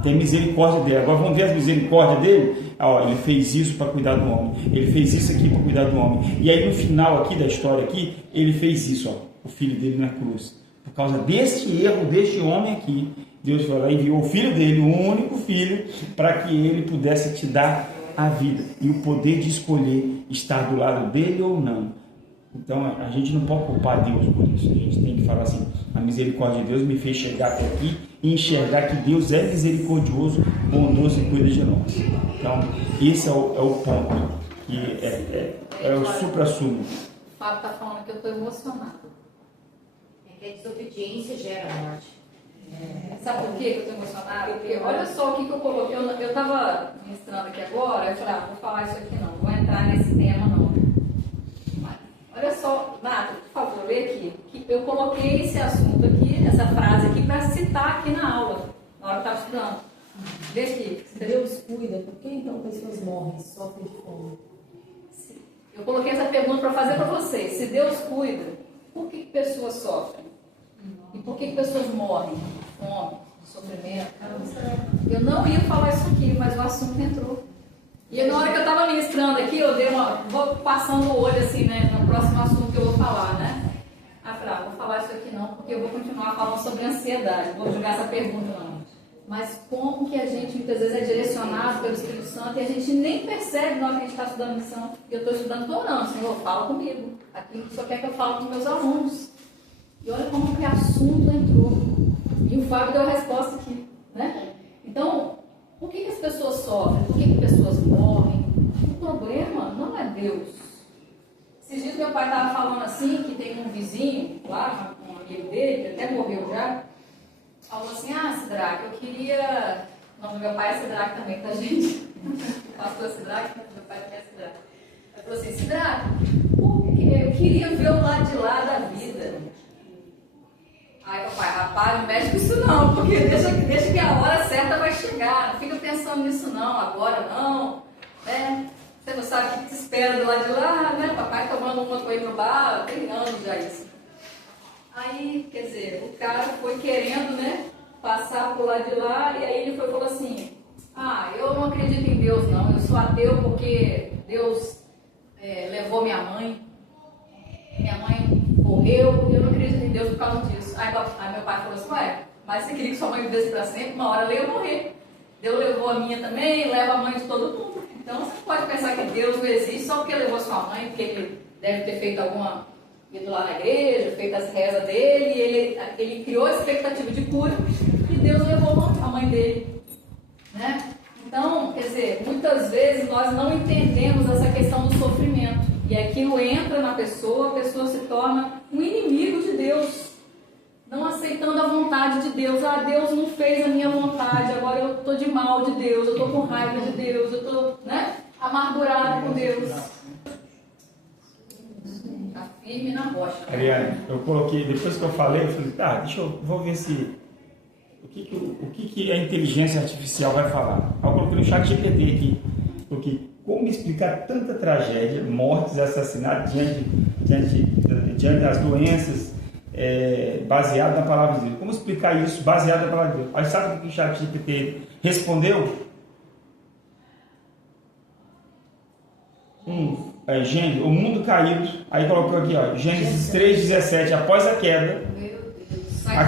Tem misericórdia dele. Agora vamos ver as misericórdias dele. Ele fez isso para cuidar do homem, ele fez isso aqui para cuidar do homem, e aí no final aqui da história aqui, ele fez isso, o filho dele na cruz. Por causa deste erro, deste homem aqui, Deus foi lá e enviou o filho dele, o único filho, para que ele pudesse te dar a vida e o poder de escolher estar do lado dele ou não. Então a gente não pode culpar Deus por isso. A gente tem que falar assim, a misericórdia de Deus me fez chegar até aqui e enxergar que Deus é misericordioso, bondoso e cuida de nós. Então esse é o ponto, que é o supra-sumo. O Fábio está falando que eu estou emocionado. É que a desobediência gera morte. Sabe por que eu estou emocionada? Porque olha só o que eu coloquei. Eu estava ministrando aqui agora, eu falei, vou falar isso aqui não, vou entrar nesse tema não. Mas, olha só, Nath, por favor, lê aqui. Que eu coloquei esse assunto aqui, essa frase aqui, para citar aqui na aula, na hora que eu estava estudando. Vê aqui. Deus cuida, por que então pessoas morrem, sofrem de fome? Eu coloquei essa pergunta para fazer para vocês. Se Deus cuida, por que pessoas sofrem? E por que pessoas morrem? Fome, sofrimento. Eu não ia falar isso aqui, mas o assunto entrou. E na hora que eu estava ministrando aqui, eu vou passando o olho assim, né, no próximo assunto que eu vou falar, né? Aí eu falei, vou falar isso aqui não, porque eu vou continuar falando sobre ansiedade. Vou jogar essa pergunta não. Mas como que a gente muitas vezes é direcionado pelo Espírito Santo e a gente nem percebe na hora que a gente está estudando missão. Eu estou estudando, estou orando, Senhor, fala comigo. Aqui só quer que eu fale com meus alunos. E olha como que o assunto entrou. E o Fábio deu a resposta aqui, né? Então, por que as pessoas sofrem? Por que pessoas morrem? O problema não é Deus. Esses dias meu pai estava falando assim, que tem um vizinho lá, um amigo dele, que até morreu já, falou assim, Sidraque, eu queria... O nome do meu pai é Sidraque também, tá, gente? O pastor Sidraque, meu pai também é Sidraque. Ele falou assim, Sidraque, por quê? Eu queria ver o lado de lá da vida. Aí meu pai, rapaz, não mexe com isso não, porque deixa que a hora certa vai chegar, não fica pensando nisso não, agora não, né? Você não sabe o que te espera do lado de lá, né? Papai tomando uma coisa no bar, tem anos já isso. Aí, quer dizer, o cara foi querendo, né, passar pro lado de lá, e aí ele falou assim, eu não acredito em Deus não, eu sou ateu porque Deus levou minha mãe. minha mãe morreu, eu não acredito em Deus por causa disso. Aí meu pai falou assim, ué, mas você queria que sua mãe vivesse para sempre? Uma hora ela ia morrer. Deus levou a minha também, leva a mãe de todo mundo. Então você não pode pensar que Deus não existe só porque levou a sua mãe, porque ele deve ter feito ido lá na igreja, feito as rezas dele, ele criou a expectativa de cura e Deus levou a mãe dele, né? Então, quer dizer, muitas vezes nós não entendemos essa questão do sofrimento e aquilo entra na pessoa, a pessoa se torna um inimigo de Deus, não aceitando a vontade de Deus. Ah, Deus não fez a minha vontade, agora eu estou de mal de Deus, eu estou com raiva de Deus, eu estou, né, amargurado com Deus. Está firme na rocha. Ariane, eu coloquei, depois que eu falei, tá, vou ver se o que a inteligência artificial vai falar. Eu coloquei no chat GPT aqui, porque como explicar tanta tragédia, mortes, assassinatos diante das doenças baseado na palavra de Deus? Como explicar isso baseado na palavra de Deus? Aí sabe o que o chat GPT respondeu? O mundo caído, aí colocou aqui, ó, Gênesis 3,17, após a queda, a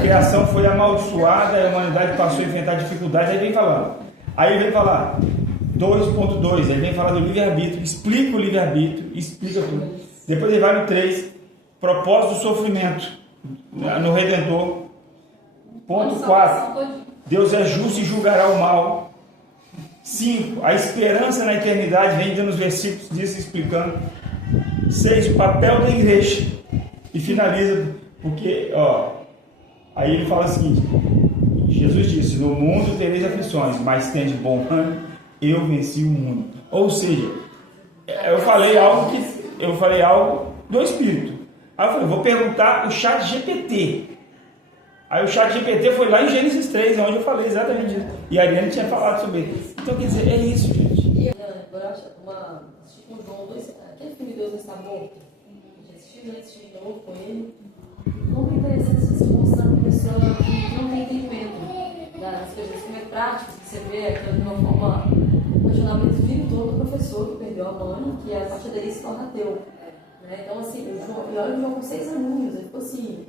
criação foi amaldiçoada, a humanidade passou a enfrentar dificuldades, aí vem falar 2.2, aí vem falar do livre-arbítrio, explica o livre-arbítrio, explica tudo. Depois ele vai no 3, propósito do sofrimento no Redentor. Ponto 4, Deus é justo e julgará o mal. 5, a esperança na eternidade, vem dando os versículos disso explicando. 6, o papel da igreja. E finaliza, porque, aí ele fala o seguinte: Jesus disse, no mundo tereis aflições, mas tende bom ânimo, eu venci o mundo. Ou seja, eu falei algo do Espírito. Aí eu falei, vou perguntar o chat GPT. Aí o chat GPT foi lá em Gênesis 3, onde eu falei exatamente isso. E a Ariane tinha falado sobre isso. Então, quer dizer, é isso, gente. E agora assisti com o João 2, aquele filme Deus não está morto. Assisti de novo com ele. Como é interessante você mostrar para a pessoa que não tem entendimento das coisas como é práticas, que você vê aquilo de uma forma, um questionamento espiritual do professor que perdeu a mãe, que a partir daí se torna ateu. Né? Então, assim, e olha o João com 6 aninhos, ele ficou assim,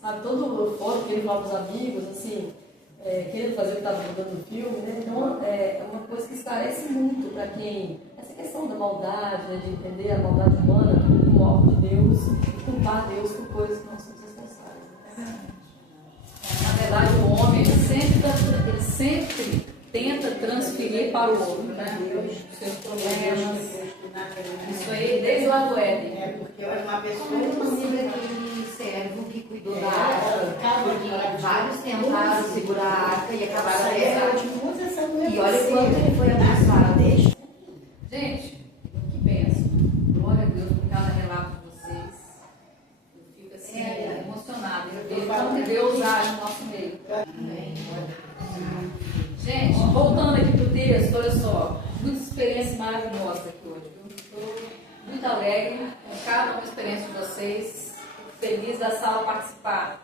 sabe, todo eufórico, que ele falava para os amigos, assim, querendo fazer o que estava mudando no filme, né? Então, é uma coisa que esclarece muito para quem, essa questão da maldade, né, de entender a maldade humana como algo de Deus e culpar Deus por coisas que não somos responsáveis. Na verdade, o homem ele sempre tenta transferir para o outro, né? Os seus problemas. Isso aí desde lá do Éden. Porque uma pessoa não lembra aquele servo que cuidou da arca, porque vários tentaram segurar a arca e acabaram e olha quanto ele foi abençoado. Gente, que bênção. Glória a Deus por cada relato de vocês. Eu fico assim, emocionada. Eu vejo como Deus age no nosso meio. Gente, voltando aqui para o texto, olha só. Muita experiência maravilhosa aqui hoje. Estou muito alegre com cada uma experiência de vocês. Feliz da sala participar.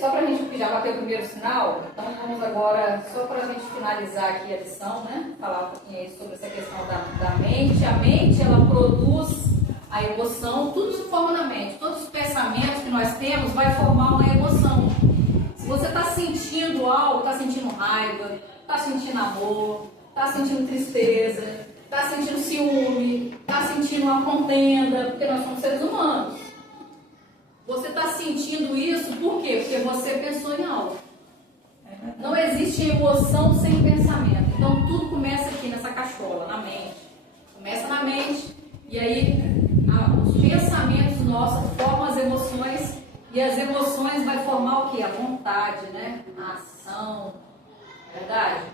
Só para a gente já bater o primeiro sinal, então vamos agora, só para a gente finalizar aqui a lição, né? Falar um pouquinho aí sobre essa questão da mente. A mente, ela produz a emoção, tudo se forma na mente. Todos os pensamentos que nós temos vai formar uma emoção. Se você está sentindo algo, está sentindo raiva, está sentindo amor, está sentindo tristeza, está sentindo ciúme, está sentindo uma contenda, porque nós somos seres humanos. Você está sentindo isso por quê? Porque você pensou em algo. Não existe emoção sem pensamento. Então tudo começa aqui nessa cachola, na mente. Começa na mente e aí os pensamentos nossos formam as emoções e as emoções vai formar o quê? A vontade, né? A ação. Verdade?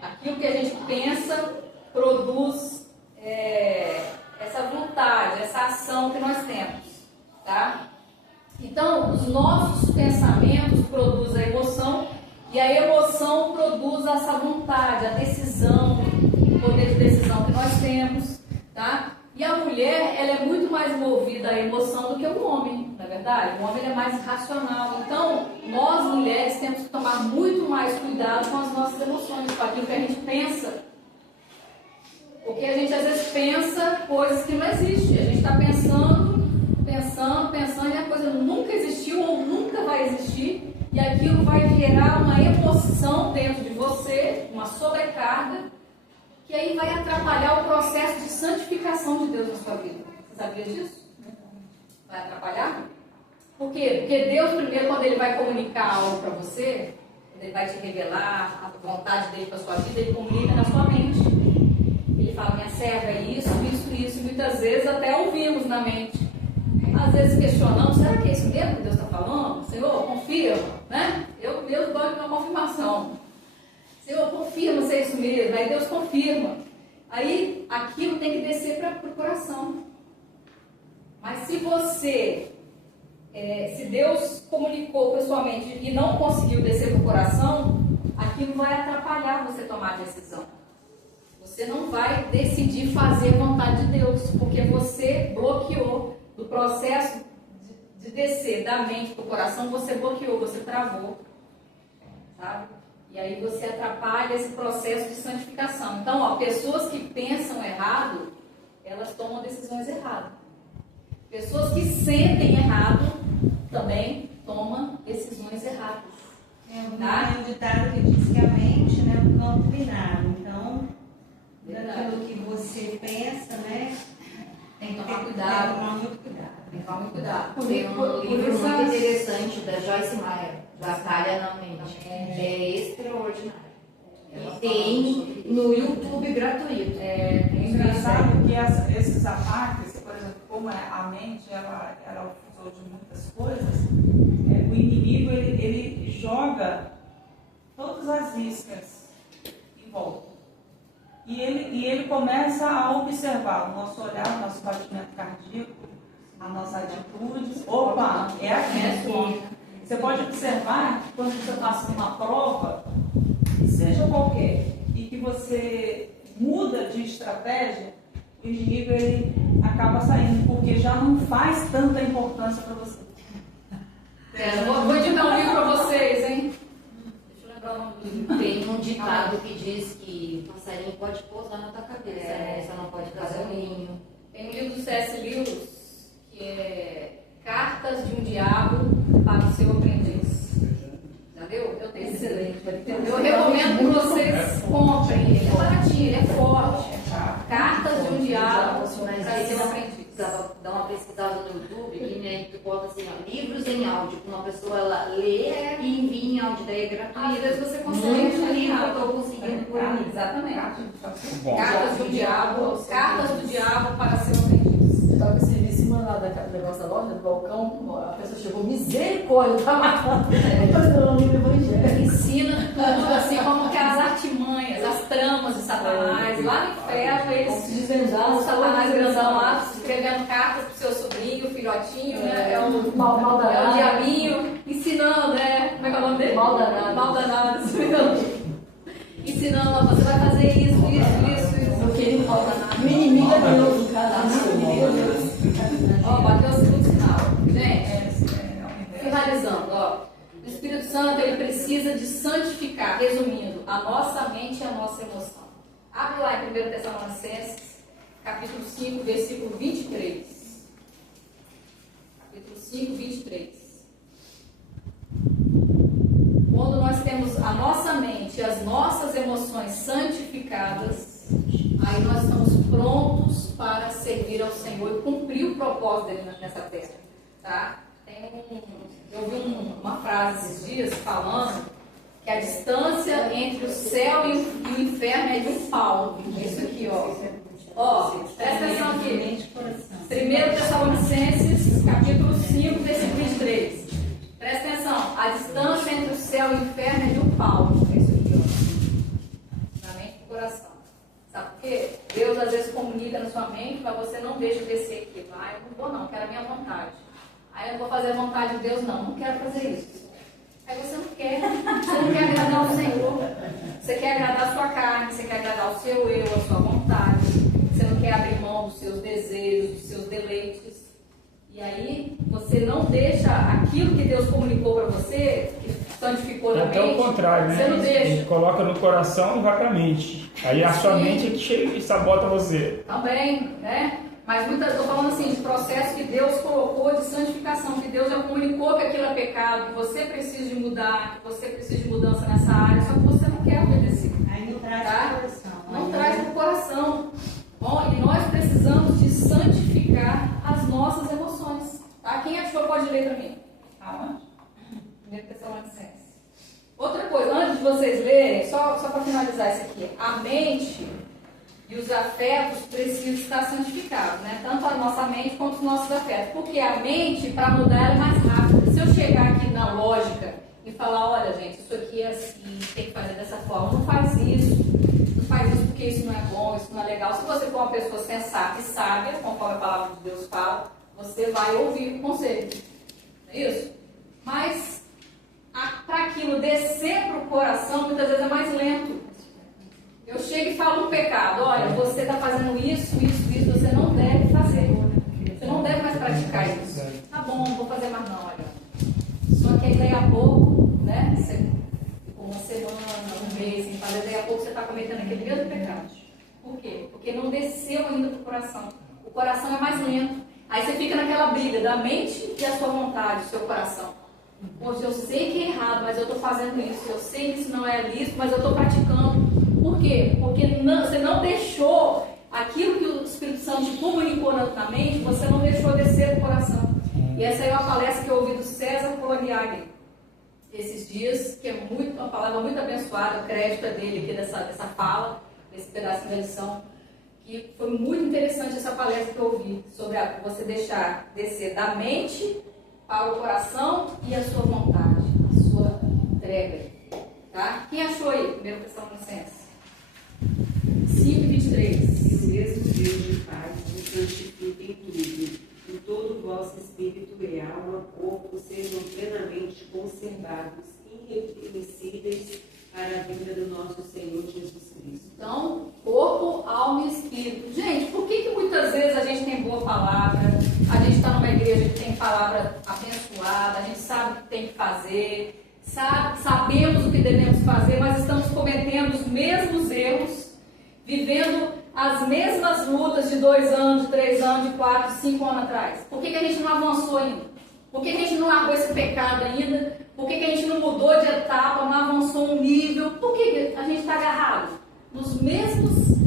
Aquilo que a gente pensa produz essa vontade, essa ação que nós temos, tá? Então, os nossos pensamentos produzem a emoção e a emoção produz essa vontade, a decisão, o poder de decisão que nós temos, tá? E a mulher, ela é muito mais movida à emoção do que o homem, não é verdade? O homem ele é mais racional. Então, nós mulheres temos que tomar muito mais cuidado com as nossas emoções, com aquilo que a gente pensa. Porque a gente às vezes pensa coisas que não existem. A gente está pensando e a coisa nunca existiu ou nunca vai existir, e aquilo vai gerar uma emoção dentro de você, uma sobrecarga, que aí vai atrapalhar o processo de santificação de Deus na sua vida. Você sabia disso? Vai atrapalhar? Por quê? Porque Deus, primeiro, quando Ele vai comunicar algo para você, quando Ele vai te revelar a vontade dEle para a sua vida, Ele comunica na sua mente. Ele fala, minha serva, é isso, isso, isso, e muitas vezes até ouvimos na mente. Às vezes questionamos, será que é isso mesmo que Deus está falando? Senhor, confirma, né? Eu mesmo gosto de uma confirmação. Senhor, confirma se é isso mesmo. Aí Deus confirma. Aí aquilo tem que descer para o coração. Mas se você, se Deus comunicou pessoalmente e não conseguiu descer para o coração, aquilo vai atrapalhar você tomar a decisão. Você não vai decidir fazer a vontade de Deus, porque você bloqueou do processo de descer da mente para o coração, você bloqueou, você travou, sabe? E aí você atrapalha esse processo de santificação. Então, ó, pessoas que pensam errado, elas tomam decisões erradas. Pessoas que sentem errado, também tomam decisões erradas. Tá? Tem um ditado que diz que a mente, né, é um campo binário. Então, daquilo que você pensa, né? Tem que tomar cuidado. Tem que tomar muito cuidado. Tem que tomar muito cuidado. Tem um livro muito interessante da Joyce Meyer, Batalha na Mente. É extraordinário. E tem no YouTube gratuito. É engraçado que esses ataques, por exemplo, como a mente ela é o fusor de muitas coisas, o inimigo ele joga todas as iscas em volta. E ele começa a observar o nosso olhar, o nosso batimento cardíaco, as nossas atitudes. Opa, é aqui. Você pode observar que quando você passa uma prova, seja qualquer, e que você muda de estratégia, o inimigo ele acaba saindo, porque já não faz tanta importância para você. Vou editar um livro para vocês, hein? Deixa eu lembrar o nome do livro. Tem um ditado que diz que o passarinho pode pousar na tua cabeça, né? Só não pode fazer um ninho. Tem um livro do C.S. Lewis, que é Cartas de um Diabo para o Seu Aprendiz. Já viu? Eu tenho excelente. Eu recomendo que vocês comprem. Ele é baratinho, ele é forte. Cartas de um Diabo para o Seu Aprendiz. Dá uma pesquisada no YouTube que, né, que bota assim, ó, livros em áudio, uma pessoa ela lê e envia em áudio, daí é gratuito. Às vezes você consegue. Muito livro eu estou conseguindo por aí. Exatamente. Bom. Cartas do Diabo para Seu Aprendiz. Eu estava com esse livro em cima lá daquele negócio da loja, do balcão, a pessoa chegou, misericórdia, tá matando. Eu falei, não, livro evangélico. Ensina tudo assim, como que as artimanhas, as tramas de Satanás. Lá no inferno, eles desvendaram o Satanás grandão lá, escrevendo cartas pro seu sobrinho, filhotinho, né? É o mal danado. diabinho, ensinando, né? Como é que é o nome dele? Mal danado. Mal danado. Ensinando, ó, você vai fazer isso. Eu queria mal danado. O inimigo é Deus, no caso. Ó, bateu o segundo sinal. Gente, finalizando, ó. O Espírito Santo, ele precisa de santificar, resumindo, a nossa mente e a nossa emoção. Abre lá em 1 Tessalonicenses, capítulo 5, versículo 23. Capítulo 5, 23. Quando nós temos a nossa mente e as nossas emoções santificadas, aí nós estamos prontos para servir ao Senhor e cumprir o propósito dele nessa terra. Tá? Eu ouvi uma frase esses dias falando que a distância entre o céu e o inferno é de um palmo. Isso aqui, ó. Ó, presta atenção aqui. 1 Tessalonicenses, capítulo 5, versículo 23. Presta atenção. A distância entre o céu e o inferno é de um palmo. Isso aqui, ó. Na mente e no coração. Sabe por quê? Deus às vezes comunica na sua mente, mas você não deixa descer aqui. Ah, eu não vou não, quero a minha vontade. Aí eu não vou fazer a vontade de Deus, não quero fazer isso. Aí você não quer agradar o Senhor. Você quer agradar a sua carne, você quer agradar o seu eu, a sua vontade. Você não quer abrir mão dos seus desejos, dos seus deleites. E aí você não deixa aquilo que Deus comunicou para você, que santificou na mente. Até o contrário, né? Você não deixa. Ele coloca no coração e vai para a mente. Aí a sua mente é que chega e sabota você. Também, né? Mas estou falando assim, de processo que Deus colocou de santificação, que Deus já comunicou que aquilo é pecado, que você precisa de mudar, que você precisa de mudança nessa área, só que você não quer obedecer. Aí não traz Tá? pro coração. Não traz para o coração. Bom, e nós precisamos de santificar as nossas emoções. Tá? Quem achou pode ler para mim. Aonde? 1 Tessalonicenses. Outra coisa, antes de vocês lerem, só para finalizar isso aqui, a mente e os afetos precisam estar santificados, né? Tanto a nossa mente quanto os nossos afetos. Porque a mente, para mudar, ela é mais rápida. Se eu chegar aqui na lógica e falar, olha gente, isso aqui é assim, tem que fazer dessa forma, não faz isso porque isso não é bom, isso não é legal. Se você for uma pessoa sensata e sábia, conforme a palavra de Deus fala, você vai ouvir o conselho. Não é isso? Mas para aquilo descer para o coração, muitas vezes é mais lento. Eu chego e falo um pecado, olha, você está fazendo isso, você não deve fazer. Você não deve mais praticar isso. Tá bom, não vou fazer mais não, olha. Só que aí daí a pouco, né, você ficou uma semana, um mês sem fazer, daí a pouco você está cometendo aquele mesmo pecado. Por quê? Porque não desceu ainda para o coração. O coração é mais lento. Aí você fica naquela briga da mente e a sua vontade, o seu coração. Poxa, eu sei que é errado, mas eu estou fazendo isso. Eu sei que isso não é lícito, mas eu estou praticando. Por quê? Porque você não deixou aquilo que o Espírito Santo te comunicou na mente, você não deixou descer do coração. E essa é uma palestra que eu ouvi do César Poloniaghi esses dias, que é uma palavra muito abençoada, o crédito é dele aqui dessa fala, desse pedaço da lição. E foi muito interessante essa palestra que eu ouvi, sobre você deixar descer da mente para o coração e a sua vontade, a sua entrega. Tá? Quem achou aí? 1 Tessalonicenses 5:23. E o mesmo Deus de paz vos santifique em tudo, e todo o vosso espírito e alma, corpo, sejam plenamente conservados, irrepreensíveis para a vinda do nosso Senhor Jesus Cristo. Então, corpo, alma e espírito. Gente, por que muitas vezes a gente tem boa palavra, a gente está numa igreja que tem palavra abençoada, a gente sabe o que tem que fazer, sabemos o que devemos fazer, mas estamos cometendo os mesmos erros, vivendo as mesmas lutas de 2 anos, de 3 anos, de 4, 5 anos atrás? Por que a gente não avançou ainda? Por que a gente não largou esse pecado ainda? Por que a gente não mudou de etapa, não avançou um nível? Por que a gente está agarrado nas mesmas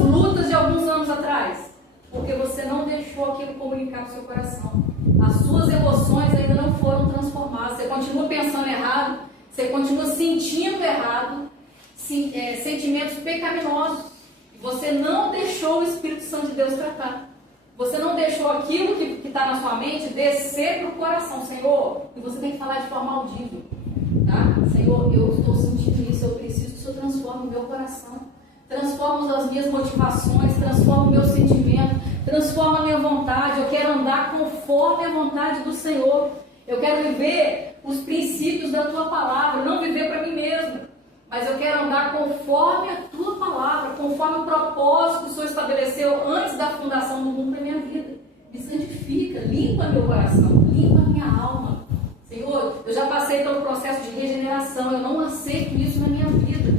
lutas de alguns anos atrás? Porque você não deixou aquilo comunicar no seu coração. As suas emoções ainda não foram transformadas. Você continua pensando errado, você continua sentindo errado, sentimentos pecaminosos. Você não deixou o Espírito Santo de Deus tratar. Você não deixou aquilo que está na sua mente descer para o coração, Senhor. E você tem que falar de forma audível. Tá? Senhor, eu estou sentindo isso, eu preciso que o Senhor transforme o meu coração. Transforma as minhas motivações, transforma o meu sentimento, transforma a minha vontade. Eu quero andar conforme a vontade do Senhor. Eu quero viver os princípios da Tua Palavra, não viver para mim mesmo. Mas eu quero andar conforme a Tua Palavra, conforme o propósito que o Senhor estabeleceu antes da fundação do mundo para a minha vida. Me santifica, limpa meu coração, limpa minha alma. Senhor, eu já passei pelo processo de regeneração, eu não aceito isso na minha vida.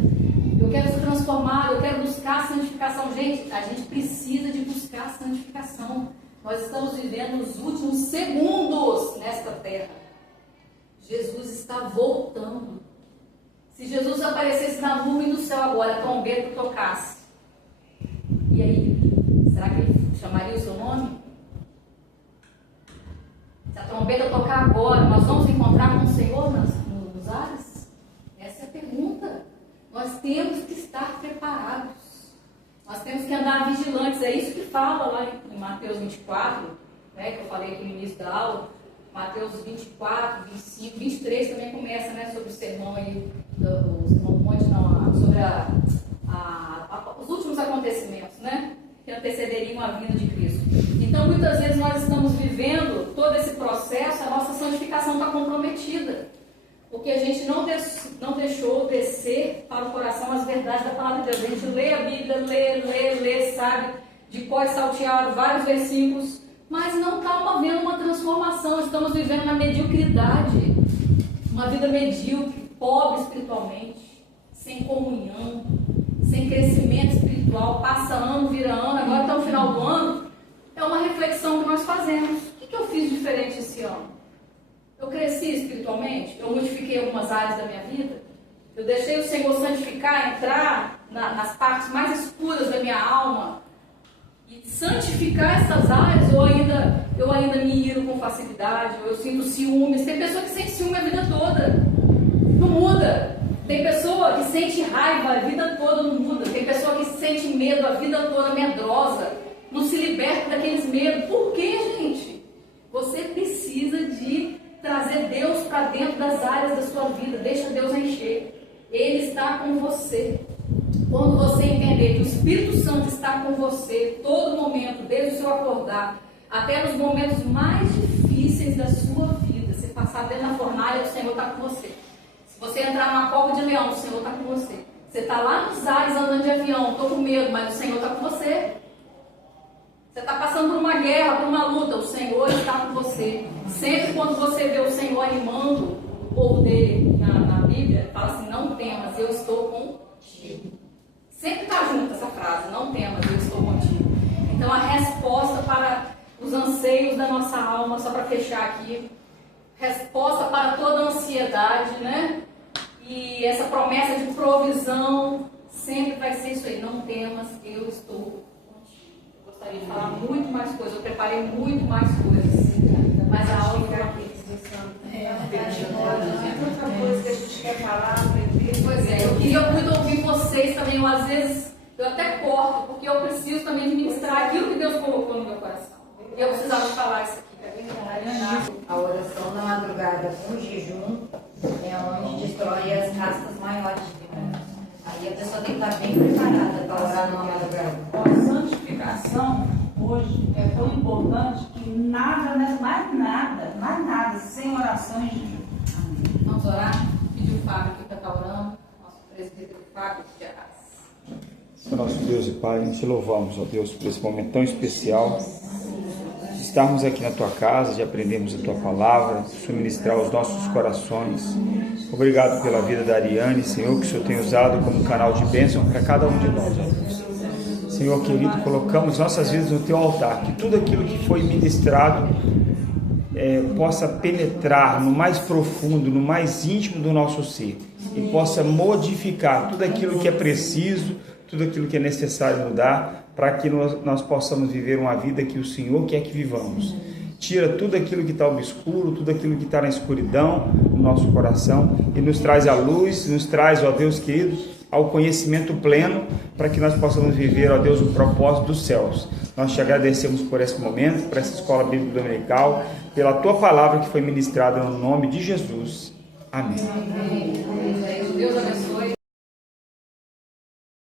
Eu quero ser transformado, eu quero buscar a santificação. Gente, a gente precisa de buscar a santificação. Nós estamos vivendo os últimos segundos nesta terra. Jesus está voltando. Se Jesus aparecesse na nuvem do céu agora, a trombeta tocasse, e aí? Será que ele chamaria o seu nome? Se a trombeta tocar agora, nós vamos encontrar com o Senhor nos ares? Essa é a pergunta. Nós temos que estar preparados. Nós temos que andar vigilantes. É isso que fala lá em Mateus 24, né, que eu falei aqui no início da aula. Mateus 24, 25, 23 também começa, né, sobre o sermão aí, o sermão do monte, não, sobre os últimos acontecimentos, né, que antecederiam a vinda de Cristo. Então, muitas vezes nós estamos vivendo todo esse processo, a nossa santificação está comprometida, porque a gente não deixou descer para o coração as verdades da palavra de Deus. A gente lê a Bíblia, lê, sabe, de cor salteado, vários versículos, mas não está havendo uma transformação. Estamos vivendo na mediocridade, uma vida medíocre, pobre espiritualmente, sem comunhão, sem crescimento espiritual. Passa ano, vira ano, agora está no final do ano, fazemos. O que eu fiz diferente esse ano? Eu cresci espiritualmente? Eu modifiquei algumas áreas da minha vida? Eu deixei o Senhor santificar, entrar nas partes mais escuras da minha alma e santificar essas áreas? Ou eu ainda me iro com facilidade? Ou eu sinto ciúmes? Tem pessoa que sente ciúme a vida toda, não muda. Tem pessoa que sente raiva a vida toda, não muda. Tem pessoa que sente medo a vida toda, medrosa, não se liberta daqueles medos. Por quê, gente? Você precisa de trazer Deus para dentro das áreas da sua vida. Deixa Deus encher. Ele está com você. Quando você entender que o Espírito Santo está com você todo momento, desde o seu acordar até nos momentos mais difíceis da sua vida, você passar dentro da fornalha, o Senhor está com você. Se você entrar numa cova de leão, o Senhor está com você. Você está lá nos ares andando de avião, estou com medo, mas o Senhor está com você. Você está passando por uma guerra, por uma luta, o Senhor está com você. Sempre quando você vê o Senhor animando o povo dele na Bíblia, fala assim: não temas, eu estou contigo. Sempre está junto essa frase: não temas, eu estou contigo. Então a resposta para os anseios da nossa alma, só para fechar aqui, resposta para toda a ansiedade, né? E essa promessa de provisão sempre vai ser isso aí: não temas, eu estou contigo. Eu gostaria de falar muito mais coisas, eu preparei muito mais coisas, mas a aula fica aqui. Outra coisa que a gente quer falar, aprender. Pois é, eu queria muito ouvir vocês também. Eu, às vezes, eu até corto, porque eu preciso também administrar aquilo que Deus colocou no meu coração. E eu precisava falar isso aqui. A oração na madrugada com jejum é onde destrói as castas maiores de demônios. Aí a pessoa tem que estar bem preparada para orar na madrugada. A santificação hoje é tão importante que nada, mais nada, sem oração e jejum. Vamos orar? Pedir o Fábio aqui para estar orando. Nosso presbítero Fábio de Arras. Senhor nosso Deus e Pai, nós te louvamos, ó Deus, por esse momento tão especial, de estarmos aqui na Tua casa, de aprendermos a Tua palavra, de suministrar aos nossos corações. Obrigado pela vida da Ariane, Senhor, que o Senhor tem usado como canal de bênção para cada um de nós, ó Deus. Senhor querido, colocamos nossas vidas no Teu altar, que tudo aquilo que foi ministrado possa penetrar no mais profundo, no mais íntimo do nosso ser e possa modificar tudo aquilo que é preciso, tudo aquilo que é necessário mudar, para que nós possamos viver uma vida que o Senhor quer que vivamos. Tira tudo aquilo que está obscuro, tudo aquilo que está na escuridão no nosso coração e nos traz a luz, nos traz, ó Deus querido, ao conhecimento pleno, para que nós possamos viver, ó Deus, o propósito dos céus. Nós te agradecemos por esse momento, por essa escola bíblica dominical, pela Tua palavra que foi ministrada no nome de Jesus. Amém. Deus abençoe.